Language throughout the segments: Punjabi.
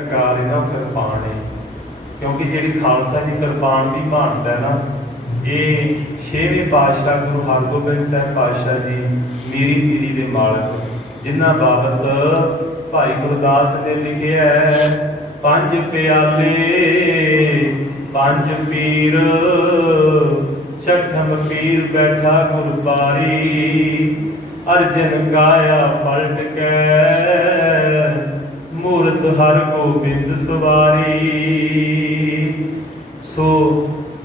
ਸਰਕਾਰ ਇਹਦਾ ਕਿਰਪਾਨ ਹੈ ਕਿਉਂਕਿ ਜਿਹੜੀ ਖਾਲਸਾ ਦੀ ਕਿਰਪਾਨ ਦੀ ਮਹਾਨਤਾ ਹੈ ਨਾ, ਇਹ ਛੇਵੇਂ ਪਾਤਸ਼ਾਹ ਗੁਰੂ ਹਰਗੋਬਿੰਦ ਸਾਹਿਬ ਪਾਤਸ਼ਾਹ ਜੀ, ਮੇਰੀ ਪੀਰੀ ਦੇ ਮਾਲਕ, ਜਿਨ੍ਹਾਂ ਬਾਬਤ ਭਾਈ ਗੁਰਦਾਸ ਨੇ ਲਿਖਿਆ ਹੈ, ਪੰਜ ਪਿਆਲੇ, ਪੰਜ ਪੀਰ, ਛਠਮ ਪੀਰ ਬੈਠਾ ਗੁਰਬਾਰੀ, ਅਰਜਨ ਗਾਇਆ ਪਲਟ ਕੇ। ਮੂਰਤ ਹਰ ਗੋਬਿੰਦ ਸਵਾਰੀ। ਸੋ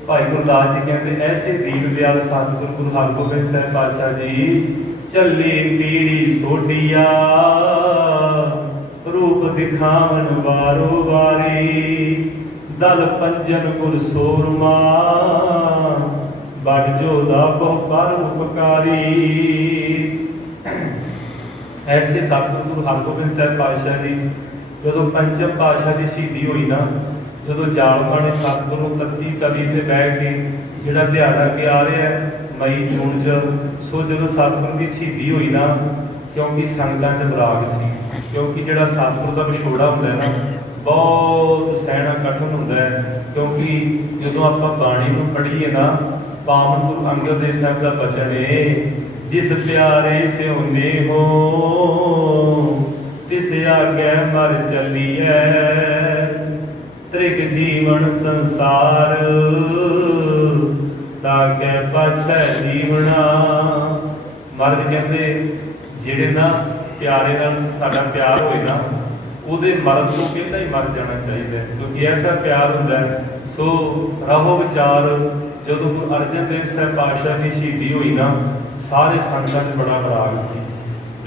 ਭਾਈ ਗੁਰਦਾਸ ਜੀ ਕਹਿੰਦੇ, ਐਸੇ ਦੀਨ ਦਿਆਲ ਸਤਿਗੁਰ ਗੁਰੂ ਹਰਗੋਬਿੰਦ ਸਾਹਿਬ ਪਾਤਸ਼ਾਹ ਜੀ, ਚੱਲੀ ਪੀੜੀ ਸੋਢੀਆ, ਰੂਪ ਦਿਖਾਵਨ ਵਾਰੋ ਵਾਰੀ। ਦਲ ਪੰਜਨ ਗੁਰ ਸੋਰਮਾ ਬੜ ਜੋਦਾ ਬਹੁ ਪਰ ਉਪਕਾਰੀ। ਐਸੇ ਸਤਿਗੁਰੂ ਗੁਰੂ ਹਰਗੋਬਿੰਦ ਸਾਹਿਬ ਪਾਤਸ਼ਾਹ ਦੀ ਜਦੋਂ ਪੰਚਮ ਪਾਤਸ਼ਾਹ ਦੀ ਸ਼ਹੀਦੀ ਹੋਈ ਨਾ, ਜਦੋਂ ਜਾਲਮਾਂ ਨੇ ਸਤਿਗੁਰੂ ਤੱਤੀ ਤਵੀ ਤੇ ਬਹਿ ਕੇ ਜਿਹੜਾ ਦਿਹਾੜਾ ਕਿ ਆ ਰਿਹਾ ਮਈ, ਜੂਨ ਚ, ਸੋ ਜਦੋਂ ਸਤਿਗੁਰੂ ਦੀ ਸ਼ਹੀਦੀ ਹੋਈ ਨਾ, ਕਿਉਂਕਿ ਸੰਗਤਾਂ ਚ ਬਰਾਗ ਸੀ, ਕਿਉਂਕਿ ਜਿਹੜਾ ਸਤਿਗੁਰੂ ਦਾ ਵਿਛੋੜਾ ਹੁੰਦਾ ਹੈ ਨਾ, ਬਹੁਤ ਸਹਿਣਾ ਕਠਿਨ ਹੁੰਦਾ ਹੈ, ਕਿਉਂਕਿ ਜਦੋਂ ਆਪਾਂ ਬਾਣੀ ਨੂੰ ਪੜ੍ਹੀਏ ਨਾ, ਪਾਵਨ ਗੁਰੂ ਅੰਗਦ ਦੇਵ ਸਾਹਿਬ ਦਾ ਬਚਨ ਹੈ ਜਿਸ ਪਿਆਰੇ ਸਿਉਨੇ ਹੋ, ਤਿਸ ਆਗੇ ਮਰ ਚੱਲੀਐ। ਤ੍ਰਿਗ ਜੀਵਨ ਸੰਸਾਰ ਤਾਕੇ ਪਛੈ ਜੀਵਣਾ ਮਰਦ ਕਹਿੰਦੇ, ਜਿਹੜੇ ਨਾ ਪਿਆਰੇ ਨਾਲ ਸਾਡਾ ਪਿਆਰ ਹੋਏ ਨਾ, ਉਹਦੇ ਮਰਨ ਤੋਂ ਪਹਿਲਾਂ ਹੀ ਮਰ ਜਾਣਾ ਚਾਹੀਦਾ ਕਿਉਂਕਿ ਐਸਾ ਪਿਆਰ ਹੁੰਦਾ ਸੋ ਰਹੋ ਵਿਚਾਰ, ਜਦੋਂ ਗੁਰੂ ਅਰਜਨ ਦੇਵ ਸਾਹਿਬ ਪਾਤਸ਼ਾਹ ਦੀ ਸ਼ਹੀਦੀ ਹੋਈ ਨਾ ਸਾਰੇ ਸੰਗਤਾਂ 'ਚ ਬੜਾ ਰਾਗ ਸੀ।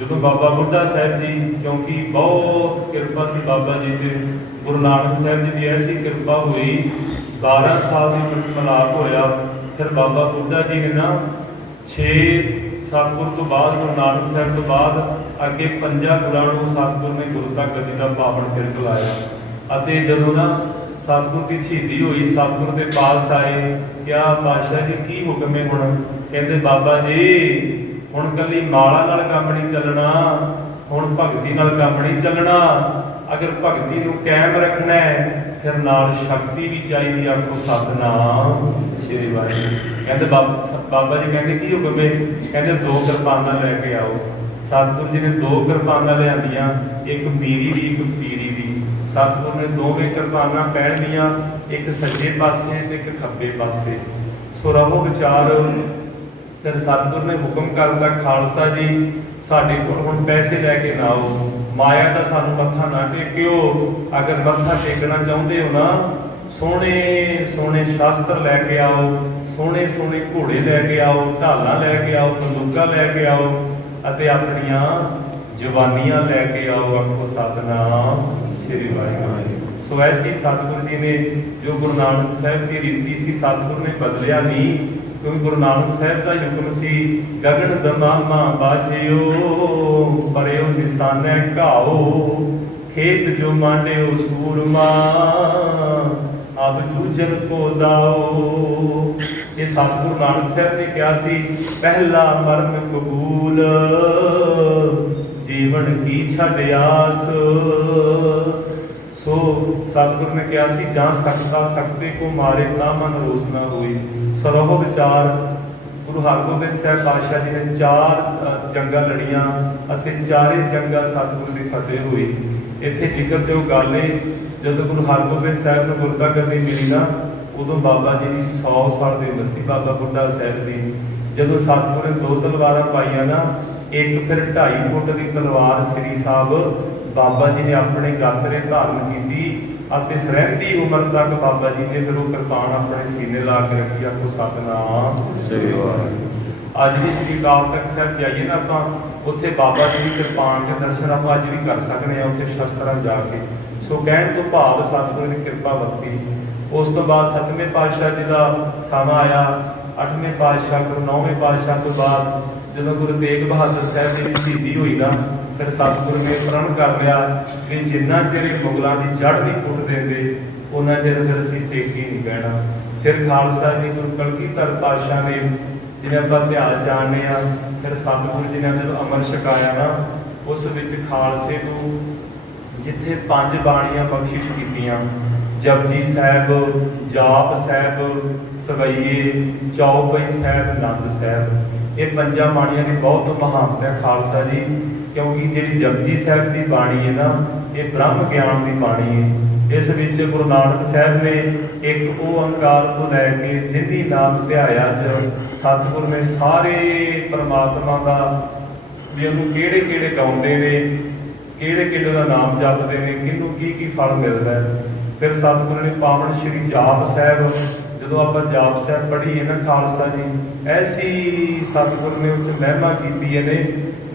ਜਦੋਂ ਬਾਬਾ ਬੁੱਢਾ ਸਾਹਿਬ ਜੀ, ਕਿਉਂਕਿ ਬਹੁਤ ਕਿਰਪਾ ਸੀ ਬਾਬਾ ਜੀ ਤੇ, ਗੁਰੂ ਨਾਨਕ ਸਾਹਿਬ ਜੀ ਦੀ ਐਸੀ ਕਿਰਪਾ ਹੋਈ 12 ਸਾਲ ਦੀ ਉਮਰ 'ਚ ਹੋਇਆ, ਫਿਰ ਬਾਬਾ ਬੁੱਢਾ ਜੀ ਕਹਿੰਦਾ ਨਾ 6 ਸਤਿਗੁਰ ਤੋਂ ਬਾਅਦ, ਗੁਰੂ ਨਾਨਕ ਸਾਹਿਬ ਤੋਂ ਬਾਅਦ ਅੱਗੇ ਪੰਜਾਂ ਗੁਰਾਂ ਨੂੰ ਸਤਿਗੁਰ ਨੇ ਗੁਰੂ ਤੱਕ ਗੱਦੀ ਦਾ ਪਾਵਨ ਤਿਲਕ ਲਾਇਆ। ਅਤੇ ਜਦੋਂ ਨਾ ਸਤਿਗੁਰ ਦੀ ਸ਼ਹੀਦੀ ਹੋਈ ਸਤਿਗੁਰ ਦੇ ਪਾਸ ਆਏ ਕਿਆ ਪਾਤਸ਼ਾਹ ਜੀ, ਕੀ ਹੁਕਮ ਹੈ ਹੁਣ? ਕਹਿੰਦੇ, ਬਾਬਾ ਜੀ, ਹੁਣ ਕੱਲੀ ਮਾਲਾ ਨਾਲ ਕੰਮ ਨਹੀਂ ਚੱਲਣਾ, ਹੁਣ ਭਗਤੀ ਨਾਲ ਕੰਮ ਨਹੀਂ ਚੱਲਣਾ। ਅਗਰ ਭਗਤੀ ਨੂੰ ਕਾਇਮ ਰੱਖਣਾ ਹੈ, ਫਿਰ ਨਾਲ ਸ਼ਕਤੀ ਵੀ ਚਾਹੀਦੀ ਆਖੋ ਕੋ ਸਤਨਾਮ, ਸ਼੍ਰੀ ਵਾਹਿਗੁਰੂ। ਕਹਿੰਦੇ, ਬਾਬਾ ਬਾਬਾ ਜੀ ਕਹਿੰਦੇ, ਕੀ ਹੁਕਮ ਹੈ ਕਹਿੰਦੇ, ਦੋ ਕਿਰਪਾਨਾਂ ਲੈ ਕੇ ਆਓ। ਸਤਿਗੁਰੂ ਜੀ ਨੇ ਦੋ ਕਿਰਪਾਨਾਂ ਲਿਆਂਦੀਆਂ, ਇੱਕ ਪੀਰੀ ਦੀ, ਇੱਕ ਪੀਰੀ ਸਤਿਗੁਰ ਨੇ ਦੋਵੇਂ ਕਿਰਪਾਨਾਂ ਪਹਿਨ ਲੀਆਂ, ਇੱਕ ਸੱਜੇ ਪਾਸੇ ਤੇ ਇੱਕ ਖੱਬੇ ਪਾਸੇ। ਸੋ ਰਹੋ ਵਿਚਾਰ ਫਿਰ ਸਤਿਗੁਰ ਨੇ ਹੁਕਮ ਕਰਦਾ ਖਾਲਸਾ ਜੀ, ਸਾਡੇ ਕੋਲ ਹੁਣ ਪੈਸੇ ਲੈ ਕੇ ਨਾ ਆਓ। ਮਾਇਆ ਦਾ ਸਾਨੂੰ ਮੱਥਾ ਨਾ ਟੇਕਿਓ। ਅਗਰ ਮੱਥਾ ਟੇਕਣਾ ਚਾਹੁੰਦੇ ਹੋ ਨਾ, ਸੋਹਣੇ ਸੋਹਣੇ ਸ਼ਾਸਤਰ ਲੈ ਕੇ ਆਓ, ਸੋਹਣੇ ਸੋਹਣੇ ਘੋੜੇ ਲੈ ਕੇ ਆਓ, ਢਾਲਾਂ ਲੈ ਕੇ ਆਓ, ਬੰਦੂਕਾਂ ਲੈ ਕੇ ਆਓ, ਅਤੇ ਆਪਣੀਆਂ ਜਵਾਨੀਆਂ ਲੈ ਕੇ ਆਓ, ਆਖੋ ਸਤਨਾਮ। ਸ੍ਰੀ ਵਾਹਿਗੁਰੂ ਜੀ ਸੋ ਐਸੀ ਸਤਿਗੁਰੂ ਜੀ ਨੇ ਜੋ ਗੁਰੂ ਨਾਨਕ ਸਾਹਿਬ ਦੀ ਰੀਤੀ ਸੀ, ਸਤਿਗੁਰੂ ਨੇ ਬਦਲਿਆ ਨਹੀਂ, ਕਿਉਂਕਿ ਗੁਰੂ ਨਾਨਕ ਸਾਹਿਬ ਦਾ ਹੀ ਹੁਕਮ ਸੀ, ਗਗਨ ਦਮਾਮਾ ਬਾਜਿਓ ਪਰਿਓ ਨਿਸ਼ਾਨੇ ਘਾਓ, ਖੇਤ ਜੋ ਮਾਂਡਿਓ ਸੂਰਮਾ ਅਬ ਜੂਜਨ ਕੋ ਦਾਓ। ਇਹ ਸਤਿਗੁਰੂ ਨਾਨਕ ਸਾਹਿਬ ਨੇ ਕਿਹਾ ਸੀ, ਪਹਿਲਾ ਮਰਨ ਕਬੂਲ, ਜੀਵਨ ਕੀ ਛੱਡ ਆਸ। ਸਤਿਗੁਰ ਨੇ ਕਿਹਾ ਸੀ, ਜਾਂ ਸਕਤਾ ਸਕਤੇ ਕੋ ਮਾਰੇ ਤਾਂ ਮਨ ਰੋਸ ਨਾ ਹੋਈ। ਸਰਵ ਵਿਚਾਰ ਗੁਰੂ ਹਰਗੋਬਿੰਦ ਸਾਹਿਬ ਪਾਤਸ਼ਾਹ ਜੀ ਨੇ ਚਾਰ ਜੰਗਾਂ ਲੜੀਆਂ ਅਤੇ ਚਾਰੇ ਜੰਗਾਂ ਸਤਿਗੁਰੂ ਦੀ ਫਤਿਹ ਹੋਈ। ਇੱਥੇ ਜ਼ਿਕਰ ਤੇ ਉਹ ਗੱਲ ਏ, ਜਦੋਂ ਗੁਰੂ ਹਰਗੋਬਿੰਦ ਸਾਹਿਬ ਨੂੰ ਗੁਰਦਾ ਗੱਦੀ ਮਿਲੀ ਨਾ, ਉਦੋਂ ਬਾਬਾ ਜੀ ਦੀ 100 ਸਾਲ ਦੀ ਉਮਰ ਸੀ, ਬਾਬਾ ਬੁੱਢਾ ਸਾਹਿਬ ਦੀ। ਜਦੋਂ ਸਤਿਗੁਰੂ ਨੇ ਦੋ ਤਲਵਾਰਾਂ ਪਾਈਆਂ ਨਾ, ਇੱਕ ਫਿਰ 2.5 ਫੁੱਟ ਦੀ ਤਲਵਾਰ ਸ੍ਰੀ ਸਾਹਿਬ ਬਾਬਾ ਜੀ ਨੇ ਆਪਣੇ ਗਾਤਰੇ ਧਾਰਨ ਕੀਤੀ ਅਤੇ ਰਹਿੰਦੀ ਉਮਰ ਤੱਕ ਬਾਬਾ ਜੀ ਨੇ ਫਿਰ ਉਹ ਕਿਰਪਾਨ ਆਪਣੇ ਸੀਨੇ ਲਾ ਕੇ ਰੱਖੀ ਆਪੋ ਸਤਨਾਮ। ਸ੍ਰੀ ਵਾਹਿਗੁਰੂ। ਅੱਜ ਵੀ ਸ੍ਰੀ ਅਕਾਲ ਤਖਤ ਸਾਹਿਬ ਜਾਈਏ ਨਾ ਆਪਾਂ ਉੱਥੇ ਬਾਬਾ ਜੀ ਦੀ ਕਿਰਪਾਨ ਦੇ ਦਰਸ਼ਨ ਆਪਾਂ ਅੱਜ ਵੀ ਕਰ ਸਕਦੇ ਆ ਉੱਥੇ ਸ਼ਸਤਰਾਂ ਜਾ ਕੇ। ਸੋ ਕਹਿਣ ਤੋਂ ਭਾਵ ਸਤਿਗੁਰੂ ਦੀ ਕਿਰਪਾ ਵਰਤੀ। ਉਸ ਤੋਂ ਬਾਅਦ ਸੱਤਵੇਂ ਪਾਤਸ਼ਾਹ ਜੀ ਦਾ ਸਮਾਂ ਆਇਆ। ਅੱਠਵੇਂ ਪਾਤਸ਼ਾਹ ਗੁਰੂ ਨੌਵੇਂ ਪਾਤਸ਼ਾਹ ਤੋਂ ਬਾਅਦ ਜਦੋਂ ਗੁਰੂ ਤੇਗ ਬਹਾਦਰ ਸਾਹਿਬ ਜੀ ਦੀ ਸ਼ਹੀਦੀ ਹੋਈ ਨਾ ਫਿਰ ਸਤਿਗੁਰੂ ਨੇ ਪ੍ਰਣ ਕਰ ਲਿਆ ਕਿ ਜਿੰਨਾ ਚਿਰ ਇਹ ਮੁਗਲਾਂ ਦੀ ਜੜ ਦੀ ਕੁੱਟ ਦਿੰਦੇ, ਉਹਨਾਂ ਚਿਰ ਫਿਰ ਅਸੀਂ ਟੇਕੀ ਨਹੀਂ ਬਹਿਣਾ। ਫਿਰ ਖਾਲਸਾ ਜੀ ਗੁਰੂ ਕਲਗੀਧਰ ਪਾਤਸ਼ਾਹ ਨੇ ਜਿਹਨਾਂ ਆਪਾਂ ਧਿਆਨ ਜਾਣਦੇ ਆ ਫਿਰ ਸਤਿਗੁਰੂ ਜੀ ਨੇ ਜਦੋਂ ਅਮਰ ਛਕਾਇਆ ਨਾ, ਉਸ ਵਿੱਚ ਖਾਲਸੇ ਨੂੰ ਜਿੱਥੇ ਪੰਜ ਬਾਣੀਆਂ ਬਖਸ਼ਿਸ਼ ਕੀਤੀਆਂ, ਜਪਜੀ ਸਾਹਿਬ, ਜਾਪ ਸਾਹਿਬ, ਸਵਈਏ, ਚੌਪਈ ਸਾਹਿਬ ਆਨੰਦ ਸਾਹਿਬ। ਇਹ ਪੰਜਾਂ ਬਾਣੀਆਂ ਦੀ ਬਹੁਤ ਮਹਾਨਤਾ ਹੈ ਖਾਲਸਾ ਜੀ। ਕਿਉਂਕਿ ਜਿਹੜੀ ਜਪਜੀ ਸਾਹਿਬ ਦੀ ਬਾਣੀ ਹੈ ਨਾ, ਇਹ ਬ੍ਰਹਮ ਗਿਆਨ ਦੀ ਬਾਣੀ ਹੈ। ਇਸ ਵਿੱਚ ਗੁਰੂ ਨਾਨਕ ਸਾਹਿਬ ਨੇ ਇੱਕ ਉਹ ਓੰਕਾਰ ਤੋਂ ਲੈ ਕੇ ਨਿਧੀ ਨਾਮ ਧਿਆਇਆ ਚ, ਸਤਿਗੁਰ ਨੇ ਸਾਰੇ ਪਰਮਾਤਮਾ ਦਾ ਵੀ ਉਹਨੂੰ ਕਿਹੜੇ ਕਿਹੜੇ ਗਾਉਂਦੇ ਨੇ, ਕਿਹੜੇ ਕਿਹੜੇ ਦਾ ਨਾਮ ਜਪਦੇ ਨੇ, ਕਿਹਨੂੰ ਕੀ ਕੀ ਫਲ ਮਿਲਦਾ ਹੈ। ਫਿਰ ਸਤਿਗੁਰੂ ਨੇ ਪਾਵਨ ਸ਼੍ਰੀ ਜਾਪ ਸਾਹਿਬ, ਜਦੋਂ ਆਪਾਂ ਜਾਪ ਸਾਹਿਬ ਪੜ੍ਹੀਏ ਨਾ ਖਾਲਸਾ ਜੀ, ਐਸੀ ਸਤਿਗੁਰੂ ਨੇ ਉਸ ਮਹਿਮਾ ਕੀਤੀ ਹੈ ਨੇ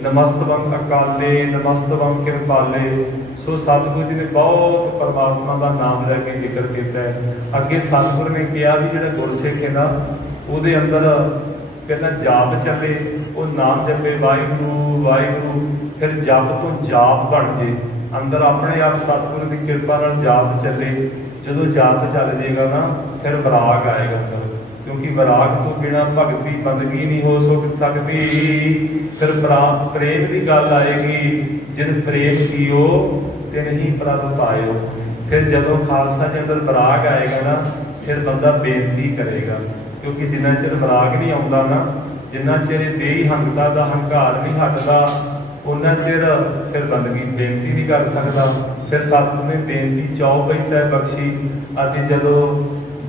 ਨਮਸਤਵੰ ਅਕਾਲੇ, ਨਮਸਤਵੰ ਕਿਰਪਾਲੇ। ਸੋ ਸਤਿਗੁਰੂ ਜੀ ਨੇ ਬਹੁਤ ਪਰਮਾਤਮਾ ਦਾ ਨਾਮ ਲੈ ਕੇ ਜ਼ਿਕਰ ਕੀਤਾ ਹੈ। ਅੱਗੇ ਸਤਿਗੁਰੂ ਨੇ ਕਿਹਾ ਵੀ ਜਿਹੜਾ ਗੁਰਸਿੱਖ ਹੈ ਨਾ, ਉਹਦੇ ਅੰਦਰ ਕਹਿੰਦਾ ਜਾਪ ਚੱਲੇ, ਉਹ ਨਾਮ ਜਪੇ, ਵਾਹਿਗੁਰੂ ਵਾਹਿਗੁਰੂ, ਫਿਰ ਜਪ ਤੋਂ ਜਾਪ ਬਣ ਜੇ। ਅੰਦਰ ਆਪਣੇ ਆਪ ਸਤਿਗੁਰੂ ਦੀ ਕਿਰਪਾ ਨਾਲ ਜਾਪ ਚੱਲੇ। ਜਦੋਂ ਜਾਪ ਚੱਲ ਜੇਗਾ ਨਾ, ਫਿਰ ਵਿਰਾਗ ਆਏਗਾ ਅੰਦਰ। ਕਿਉਂਕਿ ਵਿਰਾਗ ਤੋਂ ਬਿਨਾ ਭਗਤੀ ਬੰਦਗੀ ਨਹੀਂ ਹੋ ਸਕਦੀ। ਫਿਰ ਪ੍ਰੇਮ ਦੀ ਗੱਲ ਆਏਗੀ, ਜਿਨ ਪ੍ਰੇਮ ਕੀਓ ਤੇ ਨਹੀਂ ਪ੍ਰਭ ਪਾਇਓ। ਫਿਰ ਜਦੋਂ ਖਾਲਸਾ ਦੇ ਅੰਦਰ ਵਿਰਾਗ ਆਏਗਾ ਨਾ, ਫਿਰ ਬੰਦਾ ਬੇਨਤੀ ਕਰੇਗਾ। ਕਿਉਂਕਿ ਜਿੰਨਾ ਚਿਰ ਵਿਰਾਗ ਨਹੀਂ ਆਉਂਦਾ ਨਾ, ਜਿੰਨਾ ਚਿਰ ਇਹ ਦੇਹੀ ਹੰਕਤਾ ਦਾ ਹੰਕਾਰ ਨਹੀਂ ਹਟਦਾ ਉਹਨਾਂ ਚਿਰ ਫਿਰ ਬੰਦਗੀ, ਬੇਨਤੀ ਨਹੀਂ ਕਰ ਸਕਦਾ। ਫਿਰ ਸਤਿਗੁਰੂ ਨੇ ਬੇਨਤੀ ਚੌਪਈ ਸਾਹਿਬ ਬਖਸ਼ੀ, ਅਤੇ ਜਦੋਂ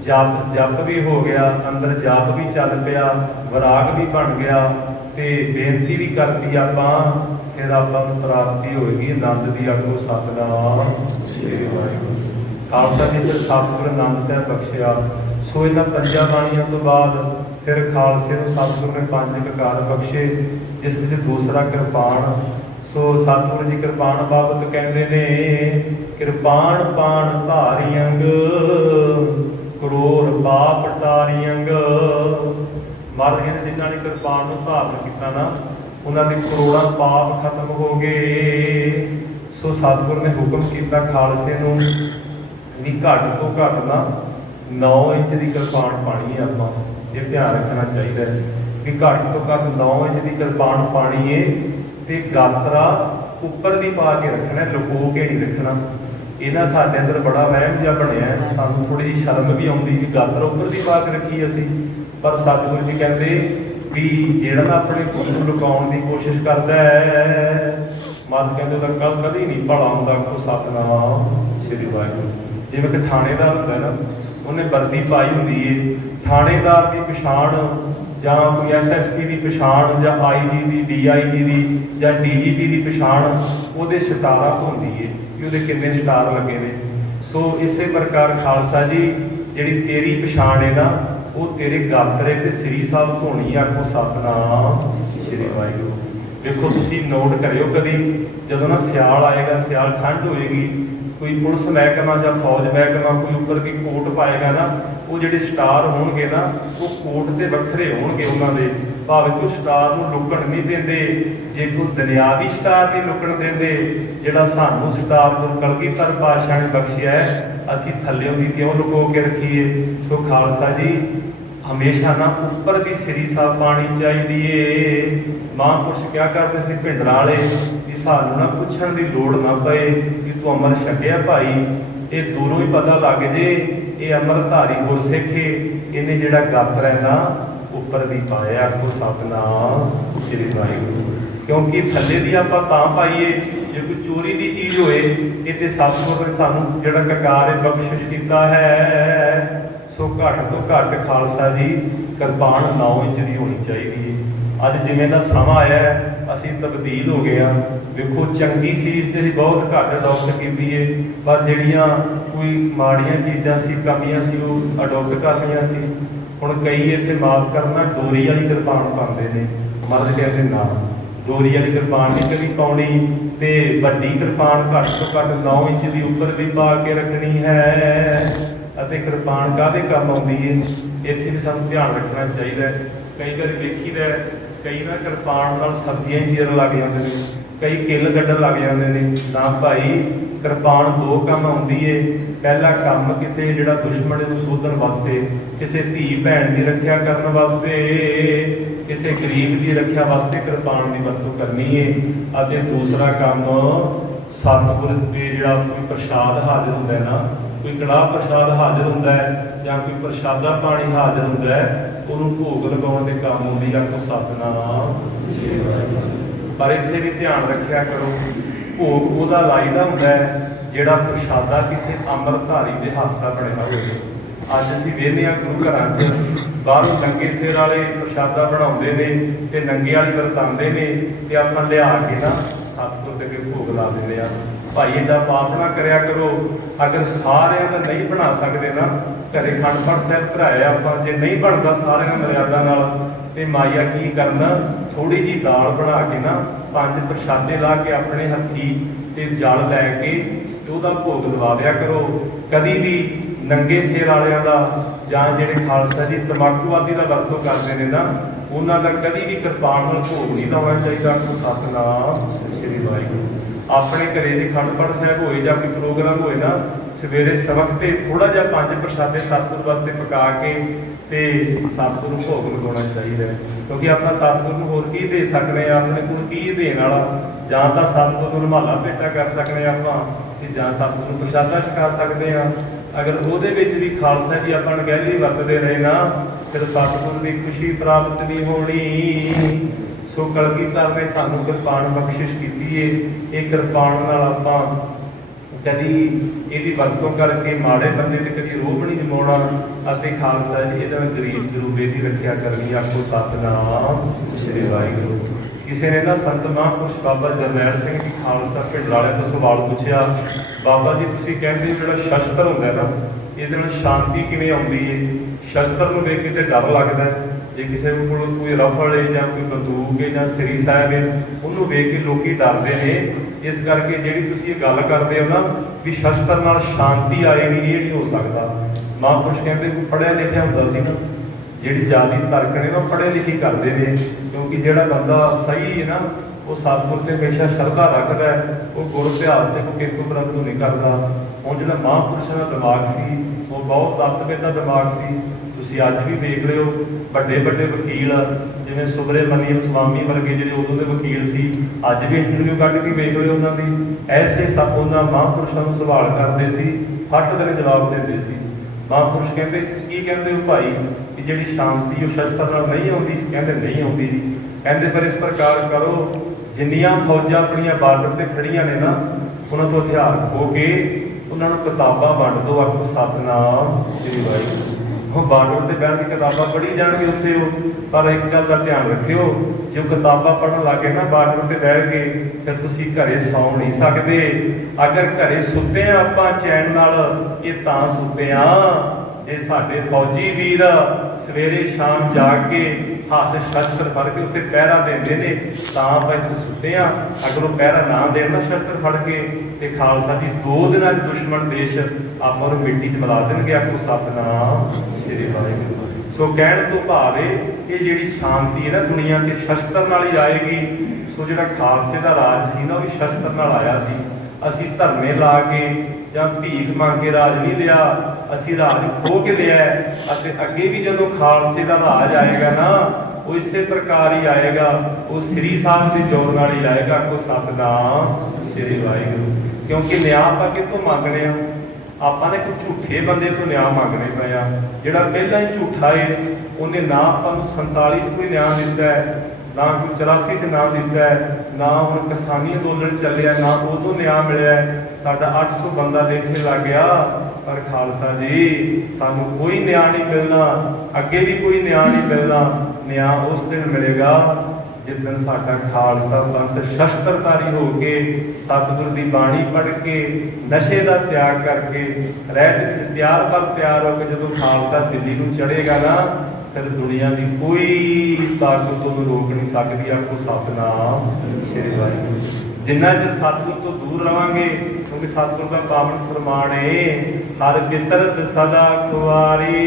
ਜਪ ਜਪ ਵੀ ਹੋ ਗਿਆ, ਅੰਦਰ ਜਾਪ ਵੀ ਚੱਲ ਪਿਆ, ਵਿਰਾਗ ਵੀ ਬਣ ਗਿਆ ਤੇ ਬੇਨਤੀ ਵੀ ਕਰਤੀ ਆਪਾਂ ਫਿਰ ਆਪਾਂ ਨੂੰ ਪ੍ਰਾਪਤੀ ਹੋਏਗੀ, ਆਨੰਦ ਦੀ ਆਗੂ ਸਤਨਾਮ। ਸ੍ਰੀ ਵਾਹਿਗੁਰੂ। ਖਾਲਸਾ ਜੀ ਫਿਰ ਸਤਿਗੁਰੂ ਆਨੰਦ ਸਾਹਿਬ ਬਖਸ਼ਿਆ। ਸੋ ਇਹਨਾਂ ਪੰਜਾਂ ਬਾਣੀਆਂ ਤੋਂ ਬਾਅਦ ਫਿਰ ਖਾਲਸੇ ਨੂੰ ਸਤਿਗੁਰੂ ਨੇ ਪੰਜ ਕਕਾਰ ਬਖਸ਼ੇ, ਜਿਸ ਵਿੱਚ ਦੂਸਰਾ ਕਿਰਪਾਨ। ਸੋ ਸਤਿਗੁਰੂ ਜੀ ਕਿਰਪਾਨ ਬਾਬਤ ਕਹਿੰਦੇ ਨੇ, ਕਿਰਪਾਨ ਪਾਣ ਧਾਰੀ ਅੰਗ। ਕਰੋੜ ਪਾਪ ਟਾਰੀ ਅੰਗ। ਮਹਾਰਾਜ ਕਹਿੰਦੇ ਜਿਨ੍ਹਾਂ ਨੇ ਕਿਰਪਾਨ ਨੂੰ ਧਾਰਨ ਕੀਤਾ ਨਾ, ਉਹਨਾਂ ਦੇ ਕਰੋੜਾਂ ਪਾਪ ਖਤਮ ਹੋ ਗਏ। ਸੋ ਸਤਿਗੁਰੂ ਨੇ ਹੁਕਮ ਕੀਤਾ ਖਾਲਸੇ ਨੂੰ ਵੀ ਘੱਟ ਤੋਂ ਘੱਟ ਨਾ 9 ਇੰਚ ਦੀ ਕਿਰਪਾਨ ਪਾਣੀ ਹੈ ਆਪਾਂ, ਇਹ ਧਿਆਨ ਰੱਖਣਾ ਚਾਹੀਦਾ ਹੈ। ਵੀ ਘੱਟ ਤੋਂ ਘੱਟ 9 ਇੰਚ ਦੀ ਕਿਰਪਾਨ ਪਾਣੀ ਹੈ ਤੇ ਗਾਤਰਾ ਉੱਪਰ ਦੀ ਪਾ ਕੇ ਰੱਖਣਾ, ਲੁਕੋ ਕੇ ਨਹੀਂ ਰੱਖਣਾ। ਇਹਨਾਂ ਸਾਡੇ ਅੰਦਰ ਬੜਾ ਵਹਿਮ ਜਿਹਾ ਬਣਿਆ ਸਾਨੂੰ ਥੋੜੀ ਜਿਹੀ ਸ਼ਰਮ ਵੀ ਆਉਂਦੀ ਵੀ ਗੱਲ ਉੱਪਰ ਦੀ ਬਾਤ ਰੱਖੀ ਅਸੀਂ, ਪਰ ਸਤਿਗੁਰੂ ਜੀ ਕਹਿੰਦੇ ਵੀ ਜਿਹੜਾ ਨਾ ਆਪਣੇ ਗੁਰੂ ਨੂੰ ਲੁਕਾਉਣ ਦੀ ਕੋਸ਼ਿਸ਼ ਕਰਦਾ ਹੈ ਮਤ ਕਹਿੰਦੇ ਉਹਦਾ ਕਦ ਕਦੀ ਨਹੀਂ ਭਲਾ ਹੁੰਦਾ ਕੋ ਸਤਨਾਮ ਸ੍ਰੀ ਵਾਹਿਗੁਰੂ। ਜਿਵੇਂ ਕਿ ਥਾਣੇਦਾਰ ਹੁੰਦਾ ਨਾ, ਉਹਨੇ ਵਰਦੀ ਪਾਈ ਹੁੰਦੀ ਏ, ਥਾਣੇਦਾਰ ਦੀ ਪਛਾਣ ਜਾਂ ਕੋਈ ਐਸਐਸਪੀ ਦੀ ਪਛਾਣ ਜਾਂ ਆਈਜੀ ਦੀ ਡੀਆਈਜੀ ਦੀ ਜਾਂ ਡੀਜੀਪੀ ਦੀ ਪਛਾਣ, ਉਹਦੇ ਸਟਾਰਾਂ ਤੋਂ ਹੁੰਦੀ ਏ। ਕਿ ਉਹਦੇ ਕਿੰਨੇ ਸਟਾਰ ਲੱਗੇ ਨੇ। ਸੋ ਇਸੇ ਪ੍ਰਕਾਰ ਖਾਲਸਾ ਜੀ, ਜਿਹੜੀ ਤੇਰੀ ਪਛਾਣ ਹੈ ਨਾ, ਉਹ ਤੇਰੇ ਗਾਤਰੇ ਤੇ ਸ੍ਰੀ ਸਾਹਿਬ ਧੋਣੀ ਆਖੋ ਸਤਨਾਮ, ਸ੍ਰੀ ਵਾਹਿਗੁਰੂ। ਦੇਖੋ ਤੁਸੀਂ ਨੋਟ ਕਰਿਓ ਕਦੀ, ਜਦੋਂ ਨਾ ਸਿਆਲ ਆਏਗਾ, ਸਿਆਲ ਠੰਡ ਹੋਏਗੀ ਕੋਈ ਪੁਲਿਸ ਮਹਿਕਮਾ ਜਾਂ ਫੌਜ ਮਹਿਕਮਾ ਕੋਈ ਉੱਪਰ ਦੀ ਕੋਟ ਪਾਏਗਾ ਨਾ, ਉਹ ਜਿਹੜੇ ਸਟਾਰ ਹੋਣਗੇ ਨਾ, ਉਹ ਕੋਟ ਦੇ ਵੱਖਰੇ ਹੋਣਗੇ ਉਹਨਾਂ ਦੇ। ਭਾਵੇਂ ਕੋਈ ਸਟਾਰ ਨੂੰ ਲੁਕਣ ਨਹੀਂ ਦਿੰਦੇ, ਜੇ ਕੋਈ ਦੁਨਿਆਵੀ ਸਟਾਰ ਨਹੀਂ ਲੁਕਣ ਦਿੰਦੇ, ਜਿਹੜਾ ਸਾਨੂੰ ਸਟਾਰ ਤੋਂ ਕਲਗੀਧਰ ਪਾਤਸ਼ਾਹ ਨੇ ਬਖਸ਼ਿਆ ਹੈ, ਅਸੀਂ ਥੱਲੇ ਉਹਦੀ ਕਿਉਂ ਲੁਕੋ ਕੇ ਰੱਖੀਏ? ਸੋ ਖਾਲਸਾ ਜੀ ਹਮੇਸ਼ਾ ਨਾ ਉੱਪਰ ਦੀ ਸ੍ਰੀ ਸਾਹਿਬ ਪਾਣੀ ਚਾਹੀਦੀ ਏ ਮਹਾਂਪੁਰਸ਼ ਕਿਆ ਕਰਦੇ ਸੀ ਭਿੰਡਰਾਂ ਵਾਲੇ? ਕਿ ਸਾਨੂੰ ਨਾ ਪੁੱਛਣ ਦੀ ਲੋੜ ਨਾ ਪਏ ਕਿ ਤੂੰ ਅਮਰ ਛਕਿਆ ਭਾਈ। ਇਹ ਦੂਰੋਂ ਹੀ ਪਤਾ ਲੱਗ ਜੇ, ਇਹ ਅਮਰਧਾਰੀ ਗੁਰਸਿੱਖ ਏ ਇਹਨੇ ਜਿਹੜਾ ਗੱਪ ਹੈ ਉੱਪਰ ਦੀ ਪਾਇਆ ਕੋ ਸਤਨਾਮ ਸ੍ਰੀ ਵਾਹਿਗੁਰੂ। ਕਿਉਂਕਿ ਥੱਲੇ ਦੀ ਆਪਾਂ ਤਾਂ ਪਾਈਏ, ਜੇ ਕੋਈ ਚੋਰੀ ਦੀ ਚੀਜ਼ ਹੋਏ, ਇਹ ਤੇ ਸਤਿਗੁਰੂ ਨੇ ਸਾਨੂੰ ਜਿਹੜਾ ਕਕਾਰ ਹੈ ਬਖਸ਼ਿਸ਼ ਕੀਤਾ ਹੈ। ਸੋ ਘੱਟ ਤੋਂ ਘੱਟ ਖਾਲਸਾ ਜੀ ਕਿਰਪਾਨ 9 ਇੰਚ ਦੀ ਹੋਣੀ ਚਾਹੀਦੀ ਹੈ। ਅੱਜ ਜਿਵੇਂ ਦਾ ਸਮਾਂ ਆਇਆ ਹੈ, ਅਸੀਂ ਤਬਦੀਲ ਹੋ ਗਏ ਆ ਵੇਖੋ ਚੰਗੀ ਚੀਜ਼ ਤੇ ਅਸੀਂ ਬਹੁਤ ਘੱਟ ਅਡਾਪਟ ਕੀਤੀ ਹੈ ਪਰ ਜਿਹੜੀਆਂ ਕੋਈ ਮਾੜੀਆਂ ਚੀਜ਼ਾਂ ਸੀ ਕਮੀਆਂ ਸੀ ਉਹ ਅਡਾਪਟ ਕਰ ਲਈਆਂ ਸੀ। ਹੁਣ ਕਈ ਇੱਥੇ ਮਾਫ ਕਰਨਾ ਡੋਰੀ ਵਾਲੀ ਕਿਰਪਾਨ ਪਾਉਂਦੇ ਨੇ। ਮਰਦ ਕਹਿੰਦੇ ਨਾ ਡੋਰੀ ਵਾਲੀ ਕਿਰਪਾਨ ਨਹੀਂ ਕਦੀ ਪਾਉਣੀ ਤੇ ਵੱਡੀ ਕਿਰਪਾਨ ਘੱਟ ਤੋਂ ਘੱਟ 9 ਇੰਚ ਦੀ ਉੱਪਰ ਵੀ ਪਾ ਕੇ ਰੱਖਣੀ ਹੈ। ਅਤੇ ਕਿਰਪਾਨ ਕਾਹਦੇ ਕੰਮ ਆਉਂਦੀ ਹੈ ਇੱਥੇ ਵੀ ਸਾਨੂੰ ਧਿਆਨ ਰੱਖਣਾ ਚਾਹੀਦਾ ਹੈ। ਕਈ ਵਾਰ ਵੇਖੀਦਾ ਕਈ ਨਾ ਕਿਰਪਾਨ ਨਾਲ ਸਬਜ਼ੀਆਂ ਹੀ ਚੀਰਨ ਲੱਗ ਜਾਂਦੇ ਨੇ, ਕਈ ਕਿੱਲ ਕੱਢਣ ਲੱਗ ਜਾਂਦੇ ਨੇ। ਨਾ ਭਾਈ, ਕਿਰਪਾਨ ਦੋ ਕੰਮ ਆਉਂਦੀ ਏ। ਪਹਿਲਾ ਕੰਮ ਕਿਤੇ ਜਿਹੜਾ ਦੁਸ਼ਮਣ ਨੂੰ ਸੋਧਣ ਵਾਸਤੇ, ਕਿਸੇ ਧੀ ਭੈਣ ਦੀ ਰੱਖਿਆ ਕਰਨ ਵਾਸਤੇ, ਕਿਸੇ ਗਰੀਬ ਦੀ ਰੱਖਿਆ ਵਾਸਤੇ ਕਿਰਪਾਨ ਦੀ ਵਰਤੋਂ ਕਰਨੀ ਏ। ਅਤੇ ਦੂਸਰਾ ਕੰਮ, ਸਤਿਗੁਰ ਦੇ ਜਿਹੜਾ ਕੋਈ ਪ੍ਰਸ਼ਾਦ ਹਾਜ਼ਰ ਹੁੰਦਾ ਨਾ ਕੋਈ ਕੜਾਹ ਪ੍ਰਸ਼ਾਦ ਹਾਜ਼ਰ ਹੁੰਦਾ ਹੈ ਜਾਂ ਕੋਈ ਪ੍ਰਸ਼ਾਦਾ ਪਾਣੀ ਹਾਜ਼ਰ ਹੁੰਦਾ ਹੈ, ਉਹਨੂੰ ਭੋਗ ਲਗਾਉਣ ਦੇ ਕੰਮ ਆਉਂਦੀ ਆ ਕੋ ਸਤਨਾਮ ਪਰ ਇੱਥੇ ਵੀ ਧਿਆਨ ਰੱਖਿਆ ਕਰੋ, ਭੋਗ ਉਹਦਾ ਲਾਈਦਾ ਹੁੰਦਾ ਹੈ, ਜਿਹੜਾ ਪ੍ਰਸ਼ਾਦਾ ਕਿਸੇ ਅੰਮ੍ਰਿਤਧਾਰੀ ਦੇ ਹੱਥ ਦਾ ਬਣਿਆ ਹੋਵੇ। ਅੱਜ ਅਸੀਂ ਵੇਖਦੇ ਹਾਂ ਗੁਰੂ ਘਰਾਂ 'ਚ। ਬਾਹਰੋਂ ਨੰਗੇ ਸਿਰ ਵਾਲੇ ਪ੍ਰਸ਼ਾਦਾ ਬਣਾਉਂਦੇ ਨੇ ਤੇ ਨੰਗੇ ਵਾਲੀ ਵਰਤਾਉਂਦੇ ਨੇ ਤੇ ਆਪਾਂ ਲਿਆ ਕੇ ਨਾ ਸਤਿਗੁਰ ਦੇ ਅੱਗੇ ਭੋਗ ਲਾ ਦਿੰਦੇ ਆ। ਭਾਈ ਇਹਦਾ ਪਾਪ ਨਾ ਕਰਿਆ ਕਰੋ। ਅਗਰ ਸਾਰਿਆਂ ਦਾ ਨਹੀਂ ਬਣਾ ਸਕਦੇ ਨਾ, ਘਰੇ ਖੰਡ ਪਾਠ ਸਾਹਿਬ ਧਰਾਇਆ ਆਪਾਂ, ਜੇ ਨਹੀਂ ਬਣਦਾ ਸਾਰਿਆਂ ਦੀ ਮਰਿਆਦਾ ਨਾਲ, ਤੇ ਮਾਇਆ ਕੀ ਕਰਨਾ? ਥੋੜੀ ਜੀ ਦਾਲ ਬਣਾ ਕੇ ਨਾ ਪੰਜ ਪ੍ਰਸ਼ਾਦੇ ਲਾ ਕੇ ਆਪਣੇ ਹੱਥੀ ਤੇ ਜਲ ਲੈ ਕੇ ਉਹਦਾ ਭੋਗ ਲਵਾ ਦਿਆ ਕਰੋ। ਕਦੀ ਵੀ ਨੰਗੇ ਸਿਰ ਵਾਲਿਆਂ ਦਾ ਜਾਂ ਜਿਹੜੇ ਖਾਲਸਾ ਜੀ ਤਮਾਕੂ ਆਦਿ ਦਾ ਵਰਤੋਂ ਕਰਦੇ ਨੇ ਨਾ ਉਹਨਾਂ ਦਾ ਕਦੀ ਵੀ ਕਿਰਪਾਨ ਨਾਲ ਭੋਗ ਨਹੀਂ ਲਾਉਣਾ ਚਾਹੀਦਾ। ਕੋ ਸਤਨਾਮ, ਸ੍ਰੀ ਵਾਹਿਗੁਰੂ। ਆਪਣੇ ਘਰੇ ਦੇ ਖੰਡ ਪਾਠ ਸਾਹਿਬ ਹੋਏ ਜਾਂ ਕੋਈ ਪ੍ਰੋਗਰਾਮ ਹੋਏ ਨਾ, ਸਵੇਰੇ ਸਵਖਤ ਤੇ ਥੋੜਾ ਜਿਹਾ ਪੰਜ ਪ੍ਰਸ਼ਾਦੇ ਸਤਿਗੁਰ ਵਾਸਤੇ ਪਕਾ ਕੇ ਤੇ ਸਤਿਗੁਰ ਨੂੰ ਭੋਗ ਲਗਾਉਣਾ ਚਾਹੀਦਾ ਕਿਉਂਕਿ ਆਪਾਂ ਸਤਿਗੁਰ ਨੂੰ ਹੋਰ ਕੀ ਦੇ ਸਕਦੇ ਆ ਆਪਣੇ ਕੋਲ ਕੀ ਦੇਣ ਵਾਲਾ? ਜਾਂ ਤਾਂ ਸਤਿਗੁਰ ਨੂੰ ਰਮਾਲਾ ਭੇਟਾ ਕਰ ਸਕਦੇ ਆ ਆਪਾਂ ਤੇ ਜਾਂ ਸਤਿਗੁਰ ਨੂੰ ਪ੍ਰਸ਼ਾਦਾ ਛਕਾ ਸਕਦੇ ਆ ਅਗਰ ਉਹਦੇ ਵਿੱਚ ਵੀ ਖਾਲਸਾ ਜੀ ਆਪਾਂ ਅਣਗਹਿਲੀ ਵਰਤਦੇ ਰਹੇ ਨਾ, ਫਿਰ ਸਤਿਗੁਰ ਦੀ ਖੁਸ਼ੀ ਪ੍ਰਾਪਤ ਨਹੀਂ ਹੋਣੀ। ਸੋ ਕਲਗੀਧਰ ਨੇ ਸਾਨੂੰ ਕਿਰਪਾਨ ਬਖਸ਼ਿਸ਼ ਕੀਤੀ ਏ। ਇਹ ਕਿਰਪਾਨ ਨਾਲ ਆਪਾਂ ਕਦੀ ਇਹਦੀ ਵਰਤੋਂ ਕਰਕੇ ਮਾੜੇ ਬੰਦੇ ਤੇ ਕਦੀ ਰੋਹ ਨਹੀਂ ਜਮਾਉਣਾ ਅਤੇ ਖਾਲਸਾ ਜੀ ਇਹਦਾ ਗਰੀਬ ਗਰੂਬੇ ਦੀ ਰੱਖਿਆ ਕਰਨੀ ਆਖੋ ਸਤਨਾਮ, ਸ੍ਰੀ ਵਾਹਿਗੁਰੂ। ਕਿਸੇ ਨੇ ਨਾ ਸੰਤ ਮਹਾਂਪੁਰਸ਼ ਬਾਬਾ ਜਰਨੈਲ ਸਿੰਘ ਜੀ ਖਾਲਸਾ ਪਿੰਡ ਵਾਲੇ ਤੋਂ ਸਵਾਲ ਪੁੱਛਿਆ ਬਾਬਾ ਜੀ, ਤੁਸੀਂ ਕਹਿੰਦੇ ਹੋ ਜਿਹੜਾ ਸ਼ਸਤਰ ਹੁੰਦਾ ਨਾ ਇਹਦੇ ਨਾਲ ਸ਼ਾਂਤੀ ਕਿਵੇਂ ਆਉਂਦੀ ਹੈ? ਸ਼ਸਤਰ ਨੂੰ ਵੇਖ ਕੇ ਤੇ ਡਰ ਲੱਗਦਾ ਜੇ ਕਿਸੇ ਕੋਲ ਕੋਈ ਰਫਲ ਹੈ ਜਾਂ ਕੋਈ ਬੰਦੂਕ ਹੈ ਜਾਂ ਸ੍ਰੀ ਸਾਹਿਬ ਹੈ, ਉਹਨੂੰ ਵੇਖ ਕੇ ਲੋਕੀ ਡਰਦੇ ਨੇ। ਇਸ ਕਰਕੇ ਜਿਹੜੀ ਤੁਸੀਂ ਇਹ ਗੱਲ ਕਰਦੇ ਹੋ ਨਾ, ਵੀ ਸ਼ਸਤਰ ਨਾਲ ਸ਼ਾਂਤੀ ਆਏਗੀ ਇਹ ਨਹੀਂ ਹੋ ਸਕਦਾ। ਮਹਾਂਪੁਰਸ਼ ਕਹਿੰਦੇ ਕੋਈ ਪੜਿਆ ਲਿਖਿਆ ਹੁੰਦਾ ਸੀ ਨਾ। ਜਿਹੜੀ ਜਾਤੀ ਤਰਕ ਨੇ ਨਾ ਪੜ੍ਹੇ ਲਿਖੇ ਕਰਦੇ ਨੇ। ਕਿਉਂਕਿ ਜਿਹੜਾ ਬੰਦਾ ਸਹੀ ਹੈ ਨਾ ਉਹ ਸਤਿਗੁਰ ਤੇ ਹਮੇਸ਼ਾ ਸ਼ਰਧਾ ਰੱਖਦਾ ਹੈ, ਉਹ ਗੁਰ ਇਤਿਹਾਸ ਤੇ ਕੋਈ ਕਿੰਤੂ ਪਰੰਤੂ ਨਹੀਂ ਕਰਦਾ। ਹੁਣ ਜਿਹੜਾ ਮਹਾਂਪੁਰਸ਼ਾਂ ਦਾ ਦਿਮਾਗ ਸੀ, ਉਹ ਬਹੁਤ ਤਤਵੇ ਦਾ ਦਿਮਾਗ ਸੀ। ਤੁਸੀਂ ਅੱਜ ਵੀ ਵੇਖ ਲਿਓ ਵੱਡੇ ਵੱਡੇ ਵਕੀਲ, ਜਿਵੇਂ ਸੁਬਰੇ ਸੁਬਰੇਮਨੀਅਮ ਸਵਾਮੀ ਵਰਗੇ ਜਿਹੜੇ ਉਦੋਂ ਦੇ ਵਕੀਲ ਸੀ, ਅੱਜ ਵੀ ਇੰਟਰਵਿਊ ਕੱਢ ਕੇ ਵੇਖ ਲਿਓ ਉਹਨਾਂ ਦੀ। ਐਸੇ ਸਭ ਉਹਨਾਂ ਮਹਾਂਪੁਰਸ਼ਾਂ ਨੂੰ ਸਵਾਲ ਕਰਦੇ ਸੀ, ਫੱਟ ਦੇ ਜਵਾਬ ਦਿੰਦੇ ਸੀ। ਮਹਾਂਪੁਰਸ਼ ਕਹਿੰਦੇ, ਕੀ ਕਹਿੰਦੇ ਹੋ ਭਾਈ? ਕਿ ਜਿਹੜੀ ਸ਼ਾਂਤੀ ਉਹ ਸ਼ਸਤਰ ਨਾਲ ਨਹੀਂ ਆਉਂਦੀ, ਕਹਿੰਦੇ ਨਹੀਂ ਆਉਂਦੀ ਜੀ। ਕਹਿੰਦੇ, ਪਰ ਇਸ ਪ੍ਰਕਾਰ ਕਰੋ, ਜਿੰਨੀਆਂ ਫੌਜਾਂ ਆਪਣੀਆਂ ਬਾਰਡਰ ਤੇ ਖੜੀਆਂ ਨੇ ਨਾ, ਉਹਨਾਂ ਤੋਂ ਹਥਿਆਰ ਖੋ ਕੇ ਉਹਨਾਂ ਨੂੰ ਕਿਤਾਬਾਂ ਵੰਡ ਦਿਓ, ਆਖੋ, ਸਤਨਾਮ ਸ੍ਰੀ ਵਾਹਿਗੁਰੂ। ਉਹ ਬਾਰਡਰ ਤੇ ਬੈਠ ਕੇ ਕਿਤਾਬਾਂ ਪੜ੍ਹੀ ਜਾਣਗੇ ਉੱਥੇ ਉਹ, ਪਰ ਇੱਕ ਗੱਲ ਦਾ ਧਿਆਨ ਰੱਖਿਓ, ਜੇ ਉਹ ਕਿਤਾਬਾਂ ਪੜ੍ਹਨ ਲੱਗੇ ਨਾ ਬਾਰਡਰ ਤੇ ਬੈਠ ਕੇ, ਫਿਰ ਤੁਸੀਂ ਘਰੇ ਸੌਂ ਨਹੀਂ ਸਕਦੇ। ਅਗਰ ਘਰੇ ਸੁੱਤੇ ਆ ਆਪਾਂ ਚੈਨ ਨਾਲ, ਇਹ ਤਾਂ ਸੁੱਤੇ ਆ। ਜੇ ਸਾਡੇ ਫੌਜੀ ਵੀਰ ਸਵੇਰੇ ਸ਼ਾਮ ਜਾ ਕੇ ਹੱਥ ਸ਼ਸਤਰ ਫੜ ਕੇ ਉੱਤੇ ਪਹਿਰਾ ਦਿੰਦੇ ਨੇ, ਤਾਂ ਆਪਾਂ ਇੱਥੇ ਸੁੱਤੇ ਆ ਅਗਰ ਉਹ ਪਹਿਰਾ ਨਾ ਦੇਣ ਨਾ ਸ਼ਸਤਰ ਫੜ ਕੇ ਤੇ ਖਾਲਸਾ ਜੀ ਦੋ ਦਿਨਾਂ 'ਚ ਦੁਸ਼ਮਣ ਦੇਸ਼ ਆਪਾਂ ਨੂੰ ਮਿੱਟੀ 'ਚ ਮਿਲਾ ਦੇਣਗੇ। ਆਖੋ, ਸਤਨਾਮ ਸ੍ਰੀ ਵਾਹਿਗੁਰੂ। ਸੋ ਕਹਿਣ ਤੋਂ ਭਾਵ ਇਹ ਕਿ ਜਿਹੜੀ ਸ਼ਾਂਤੀ ਹੈ ਨਾ ਦੁਨੀਆ ਤੇ ਸ਼ਸਤਰ ਨਾਲ ਹੀ ਆਏਗੀ। ਸੋ ਜਿਹੜਾ ਖਾਲਸੇ ਦਾ ਰਾਜ ਸੀ ਨਾ, ਉਹ ਵੀ ਸ਼ਸਤਰ ਨਾਲ ਆਇਆ ਸੀ। ਅਸੀਂ ਧਰਨੇ ਲਾ ਕੇ ਜਾਂ ਭੀਖ ਮੰਗ ਕੇ ਰਾਜ ਨਹੀਂ ਲਿਆ, ਅਸੀਂ ਰਾਜ ਖੋ ਕੇ ਲਿਆ ਅਤੇ ਅੱਗੇ ਵੀ ਜਦੋਂ ਖਾਲਸੇ ਦਾ ਰਾਜ ਆਏਗਾ ਨਾ, ਉਹ ਇਸੇ ਪ੍ਰਕਾਰ ਹੀ ਆਏਗਾ। ਉਹ ਸ੍ਰੀ ਸਾਹਿਬ ਦੇ ਜੋਰ ਨਾਲ ਹੀ ਆਏਗਾ। ਕੋ ਸਤਨਾਮ ਸ੍ਰੀ ਵਾਹਿਗੁਰੂ। ਕਿਉਂਕਿ ਨਿਆਂ ਆਪਾਂ ਕਿੱਥੋਂ ਮੰਗਦੇ ਆ ਆਪਾਂ ਨੇ ਕੋਈ ਝੂਠੇ ਬੰਦੇ ਤੋਂ ਨਿਆਂ ਮੰਗਣੇ ਪਏ ਆ। ਜਿਹੜਾ ਪਹਿਲਾਂ ਹੀ ਝੂਠਾ ਏ, ਉਹਨੇ ਨਾ ਆਪਾਂ ਨੂੰ 47 ਚ ਕੋਈ ਨਿਆਂ ਦਿੱਤਾ ਹੈ, ਨਾ ਕੋਈ 84 ਚ ਨਾਮ ਦਿੱਤਾ ਹੈ, ਨਾ ਹੁਣ ਕਿਸਾਨੀ ਅੰਦੋਲਨ ਚੱਲਿਆ, ਨਾ ਉਦੋਂ ਨਿਆਂ ਮਿਲਿਆ ਸਾਡਾ 800 ਬੰਦਾ ਇੱਥੇ ਲੱਗ ਗਿਆ। ਪਰ ਖਾਲਸਾ ਜੀ, ਸਾਨੂੰ ਕੋਈ ਨਿਆਂ ਨਹੀਂ ਮਿਲਣਾ, ਅੱਗੇ ਵੀ ਕੋਈ ਨਿਆਂ ਨਹੀਂ ਮਿਲਣਾ। ਨਿਆਂ ਉਸ ਦਿਨ ਮਿਲੇਗਾ ਜਿੱਦਣ ਸਾਡਾ ਖਾਲਸਾ ਪੰਥ ਸ਼ਸਤਰਧਾਰੀ ਹੋ ਕੇ, ਸਤਿਗੁਰ ਦੀ ਬਾਣੀ ਪੜ੍ਹ ਕੇ, ਨਸ਼ੇ ਦਾ ਤਿਆਗ ਕਰਕੇ, ਰਹਿਤ ਤਿਆਰ ਪਰ ਤਿਆਰ ਹੋ ਕੇ ਜਦੋਂ ਖਾਲਸਾ ਦਿੱਲੀ ਨੂੰ ਚੜ੍ਹੇਗਾ ਨਾ, ਫਿਰ ਦੁਨੀਆ ਦੀ ਕੋਈ ਤਾਕਤ ਉਹਨੂੰ ਰੋਕ ਨਹੀਂ ਸਕਦੀ। ਆਖੋ ਸਤਨਾਮ ਸ਼੍ਰੀ ਵਾਹਿਗੁਰੂ ਜਿੰਨਾ ਚਿਰ ਸਤਿਗੁਰ ਤੋਂ ਦੂਰ ਰਵਾਂਗੇ, ਕਿਉਂਕਿ ਸਤਿਗੁਰ ਦਾ ਪਾਵਨ ਫਰਮਾਨ ਏ, ਹਰ ਬਿਸਰਤ ਸਦਾ ਖੁਆਰੀ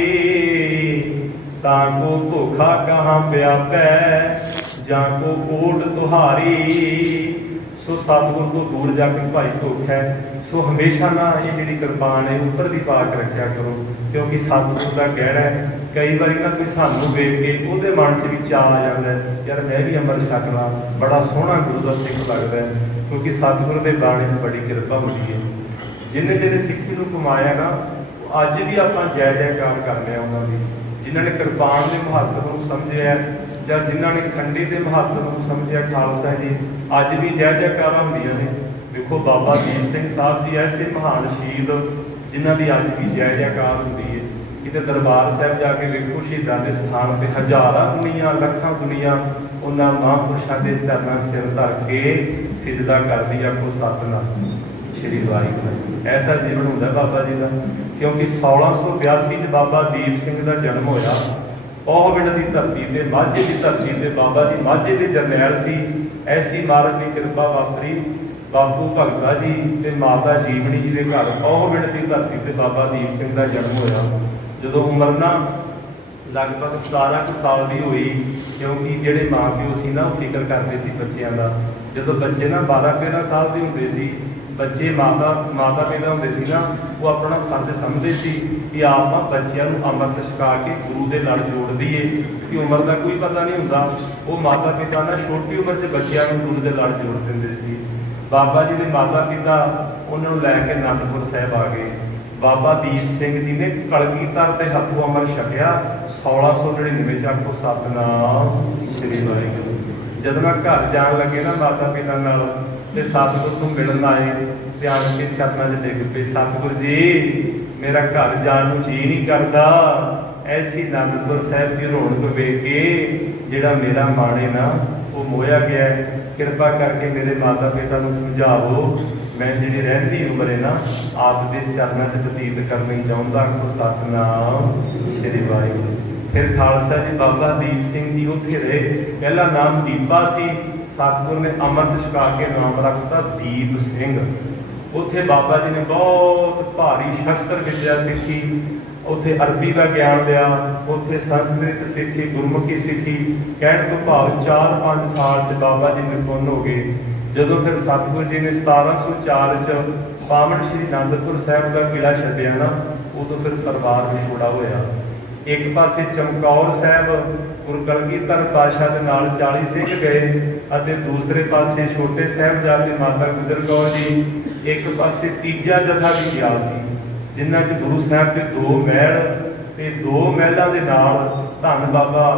ਤਾਂ ਕੋ ਧੋਖਾ ਕਹਾਂ ਪਿਆਪੈ ਜਾਂ ਕੋ ਕੋਟ ਤੁਹਾਰੀ। ਸੋ ਸਤਿਗੁਰ ਤੋਂ ਦੂਰ ਜਾ ਕੇ ਭਾਈ ਧੋਖਾ ਹੈ। ਸੋ ਹਮੇਸ਼ਾ ਨਾ ਇਹ ਜਿਹੜੀ ਕਿਰਪਾਨ ਹੈ, ਉੱਪਰ ਦੀ ਪਾ ਕੇ ਰੱਖਿਆ ਕਰੋ। ਕਿਉਂਕਿ ਸਤਿਗੁਰ ਦਾ ਕਹਿਣਾ ਹੈ, ਕਈ ਵਾਰੀ ਨਾ ਕੋਈ ਸਾਨੂੰ ਵੇਖ ਕੇ ਉਹਦੇ ਮਨ 'ਚ ਵੀ ਚਾਅ ਆ ਜਾਂਦਾ ਯਾਰ ਮੈਂ ਵੀ ਅੰਮ੍ਰਿਤ ਛਕਣਾ ਬੜਾ ਸੋਹਣਾ ਗੁਰੂ ਦਾ ਸਿੱਖ ਲੱਗਦਾ ਕਿਉਂਕਿ ਸਤਿਗੁਰੂ ਦੇ ਬਾਣੇ 'ਚ ਬੜੀ ਕਿਰਪਾ ਹੁੰਦੀ ਹੈ। ਜਿਨ੍ਹਾਂ ਜਿਹਨੇ ਸਿੱਖੀ ਨੂੰ ਕਮਾਇਆ ਨਾ, ਅੱਜ ਵੀ ਆਪਾਂ ਜੈ ਜੈਕਾਰ ਕਰਦੇ ਆ ਉਹਨਾਂ ਦੀ। ਜਿਨ੍ਹਾਂ ਨੇ ਕਿਰਪਾਨ ਦੇ ਮਹੱਤਵ ਨੂੰ ਸਮਝਿਆ ਜਾਂ ਜਿਨ੍ਹਾਂ ਨੇ ਖੰਡੀ ਦੇ ਮਹੱਤਵ ਨੂੰ ਸਮਝਿਆ ਖਾਲਸਾ ਜੀ, ਅੱਜ ਵੀ ਜੈ ਜੈਕਾਰਾਂ ਹੁੰਦੀਆਂ ਨੇ। ਵੇਖੋ ਬਾਬਾ ਦੀਪ ਸਿੰਘ ਸਾਹਿਬ ਜੀ, ਐਸੇ ਮਹਾਨ ਸ਼ਹੀਦ ਜਿਨ੍ਹਾਂ ਦੀ ਅੱਜ ਵੀ ਜੈ ਜੈਕਾਰ ਹੁੰਦੀ ਹੈ ਕਿਤੇ ਦਰਬਾਰ ਸਾਹਿਬ ਜਾ ਕੇ ਵੇਖੋ, ਸ਼ਹੀਦਾਂ ਦੇ ਸਥਾਨ ਤੇ ਹਜ਼ਾਰਾਂ ਦੁਨੀਆਂ, ਲੱਖਾਂ ਦੁਨੀਆਂ ਉਹਨਾਂ ਮਹਾਂਪੁਰਸ਼ਾਂ ਦੇ ਚਰਨਾਂ ਸਿਰ ਧਰ ਕੇ ਸਿਜਦਾ ਕਰਦੀ ਆ ਕੋ ਸਤਨਾਮ। ਸ਼੍ਰੀ ਵਾਹਿਗੁਰੂ। ਐਸਾ ਜੀਵਨ ਹੁੰਦਾ ਬਾਬਾ ਜੀ ਦਾ, ਕਿਉਂਕਿ 1682 ਚ ਬਾਬਾ ਦੀਪ ਸਿੰਘ ਦਾ ਜਨਮ ਹੋਇਆ। ਉਹ ਪਿੰਡ ਦੀ ਧਰਤੀ ਤੇ ਮਾਝੇ ਦੀ ਧਰਤੀ ਤੇ ਬਾਬਾ ਜੀ, ਮਾਝੇ ਦੇ ਜਰਨੈਲ ਸੀ, ਐਸੀ ਮਹਾਰਾਜ ਦੀ ਕਿਰਪਾ ਵਾਪਰੀ। ਬਾਪੂ ਭਗਤਾ ਜੀ ਤੇ ਮਾਤਾ ਜੀਵਨੀ ਜੀ ਦੇ ਘਰ ਉਹ ਪਿੰਡ ਦੀ ਧਰਤੀ ਤੇ ਬਾਬਾ ਦੀਪ ਸਿੰਘ ਦਾ ਜਨਮ ਹੋਇਆ। ਜਦੋਂ ਉਮਰ ਨਾ ਲਗਭਗ 17 ਕੁ ਸਾਲ ਦੀ ਹੋਈ, ਕਿਉਂਕਿ ਜਿਹੜੇ ਮਾਂ ਪਿਓ ਸੀ ਨਾ ਉਹ ਫਿਕਰ ਕਰਦੇ ਸੀ ਬੱਚਿਆਂ ਦਾ। ਜਦੋਂ ਬੱਚੇ ਨਾ 12 13 ਸਾਲ ਦੇ ਹੁੰਦੇ ਸੀ ਬੱਚੇ ਮਾਤਾ ਮਾਤਾ ਪਿਤਾ ਹੁੰਦੇ ਸੀ ਨਾ, ਉਹ ਆਪਣਾ ਫਰਜ਼ ਸਮਝਦੇ ਸੀ ਕਿ ਆਪਾਂ ਬੱਚਿਆਂ ਨੂੰ ਅੰਮ੍ਰਿਤ ਛਕਾ ਕੇ ਗੁਰੂ ਦੇ ਲੜ ਜੋੜ ਦਈਏ। ਕਿ ਉਮਰ ਦਾ ਕੋਈ ਪਤਾ ਨਹੀਂ ਹੁੰਦਾ। ਉਹ ਮਾਤਾ ਪਿਤਾ ਨਾ ਛੋਟੀ ਉਮਰ 'ਚ ਬੱਚਿਆਂ ਨੂੰ ਗੁਰੂ ਦੇ ਲੜ ਜੋੜ ਦਿੰਦੇ ਸੀ। ਬਾਬਾ ਜੀ ਦੇ ਮਾਤਾ ਪਿਤਾ ਉਹਨਾਂ ਨੂੰ ਲੈ ਕੇ ਅਨੰਦਪੁਰ ਸਾਹਿਬ ਆ ਗਏ। ਬਾਬਾ ਦੀਪ ਸਿੰਘ ਜੀ ਨੇ ਕਲਗੀਧਰ ਦੇ ਹੱਥੋਂ ਅੰਮ੍ਰਿਤ ਛਕਿਆ। 1699 ਚ ਆਖੋ, ਸਤਨਾਮ ਸ੍ਰੀ ਵਾਹਿਗੁਰੂ। ਜਦੋਂ ਮੈਂ ਘਰ ਜਾਣ ਲੱਗੇ ਨਾ ਮਾਤਾ ਪਿਤਾ ਨਾਲ ਤੇ ਸਤਿਗੁਰ ਨੂੰ ਮਿਲਣ ਆਏ ਤੇ ਆਣ ਕੇ ਚਰਨਾਂ 'ਚ ਡਿੱਗ ਪਏ। ਸਤਿਗੁਰ ਜੀ, ਮੇਰਾ ਘਰ ਜਾਣ ਨੂੰ ਜੀ ਨਹੀਂ ਕਰਦਾ। ਐਸੀ ਅਨੰਦਪੁਰ ਸਾਹਿਬ ਦੀ ਰੌਣਕ ਵੇਖ ਕੇ ਜਿਹੜਾ ਮੇਰਾ ਮਾਣੇ ਨਾ, ਉਹ ਮੋਇਆ ਗਿਆ ਕਿਰਪਾ ਕਰਕੇ ਮੇਰੇ ਮਾਤਾ ਪਿਤਾ ਨੂੰ ਸਮਝਾਓ ਮੈਂ ਜਿਹੜੀ ਰਹਿੰਦੀ ਉਮਰ ਹੈ ਨਾ, ਆਪ ਦੇ ਚਰਨਾਂ 'ਚ ਬਤੀਤ ਕਰਨੀ ਚਾਹੁੰਦਾ ਕੋ ਸਤਨਾਮ ਸ੍ਰੀ ਵਾਹਿਗੁਰੂ। ਫਿਰ ਖਾਲਸਾ ਜੀ ਬਾਬਾ ਦੀਪ ਸਿੰਘ ਜੀ ਉੱਥੇ ਰਹੇ। ਪਹਿਲਾ ਨਾਮ ਦੀਪਾ ਸੀ ਸਤਿਗੁਰ ਨੇ ਅੰਮ੍ਰਿਤ ਛਕਾ ਕੇ ਨਾਮ ਰੱਖਤਾ ਦੀਪ ਸਿੰਘ। ਉੱਥੇ ਬਾਬਾ ਜੀ ਨੇ ਬਹੁਤ ਭਾਰੀ ਸ਼ਸਤਰ ਵਿਦਿਆ ਸਿੱਖੀ। ਉੱਥੇ ਅਰਬੀ ਦਾ ਗਿਆਨ ਲਿਆ। ਉੱਥੇ ਸੰਸਕ੍ਰਿਤ ਸਿੱਖੀ, ਗੁਰਮੁਖੀ ਸਿੱਖੀ। ਕਹਿਣ ਤੋਂ ਭਾਵ 4-5 ਸਾਲ ਤੇ ਬਾਬਾ ਜੀ ਨਿਪੁੰਨ ਹੋ ਗਏ। ਜਦੋਂ ਫਿਰ ਸਤਿਗੁਰੂ ਜੀ ਨੇ 1704 ਚ ਪਾਵਨ ਸ਼੍ਰੀ ਅਨੰਦਪੁਰ ਸਾਹਿਬ ਦਾ ਕਿਲਾ ਛੱਡਿਆ ਨਾ, ਉਦੋਂ ਫਿਰ ਪਰਿਵਾਰ ਵਿਛੋੜਾ ਹੋਇਆ। ਇੱਕ ਪਾਸੇ ਚਮਕੌਰ ਸਾਹਿਬ ਗੁਰੂ ਕਲਗੀਧਰ ਪਾਤਸ਼ਾਹ ਦੇ ਨਾਲ 40 ਸਿੰਘ ਗਏ ਅਤੇ ਦੂਸਰੇ ਪਾਸੇ ਛੋਟੇ ਸਾਹਿਬਜ਼ਾਦੇ ਮਾਤਾ ਗੁਜਰ ਕੌਰ ਜੀ, ਇੱਕ ਪਾਸੇ ਤੀਜਾ ਜਥਾ ਵੀ ਗਿਆ ਸੀ, ਜਿਨ੍ਹਾਂ 'ਚ ਗੁਰੂ ਸਾਹਿਬ ਦੇ ਦੋ ਮਹਿਲ ਤੇ ਦੋ ਮਹਿਲਾਂ ਦੇ ਨਾਲ ਧੰਨ ਬਾਬਾ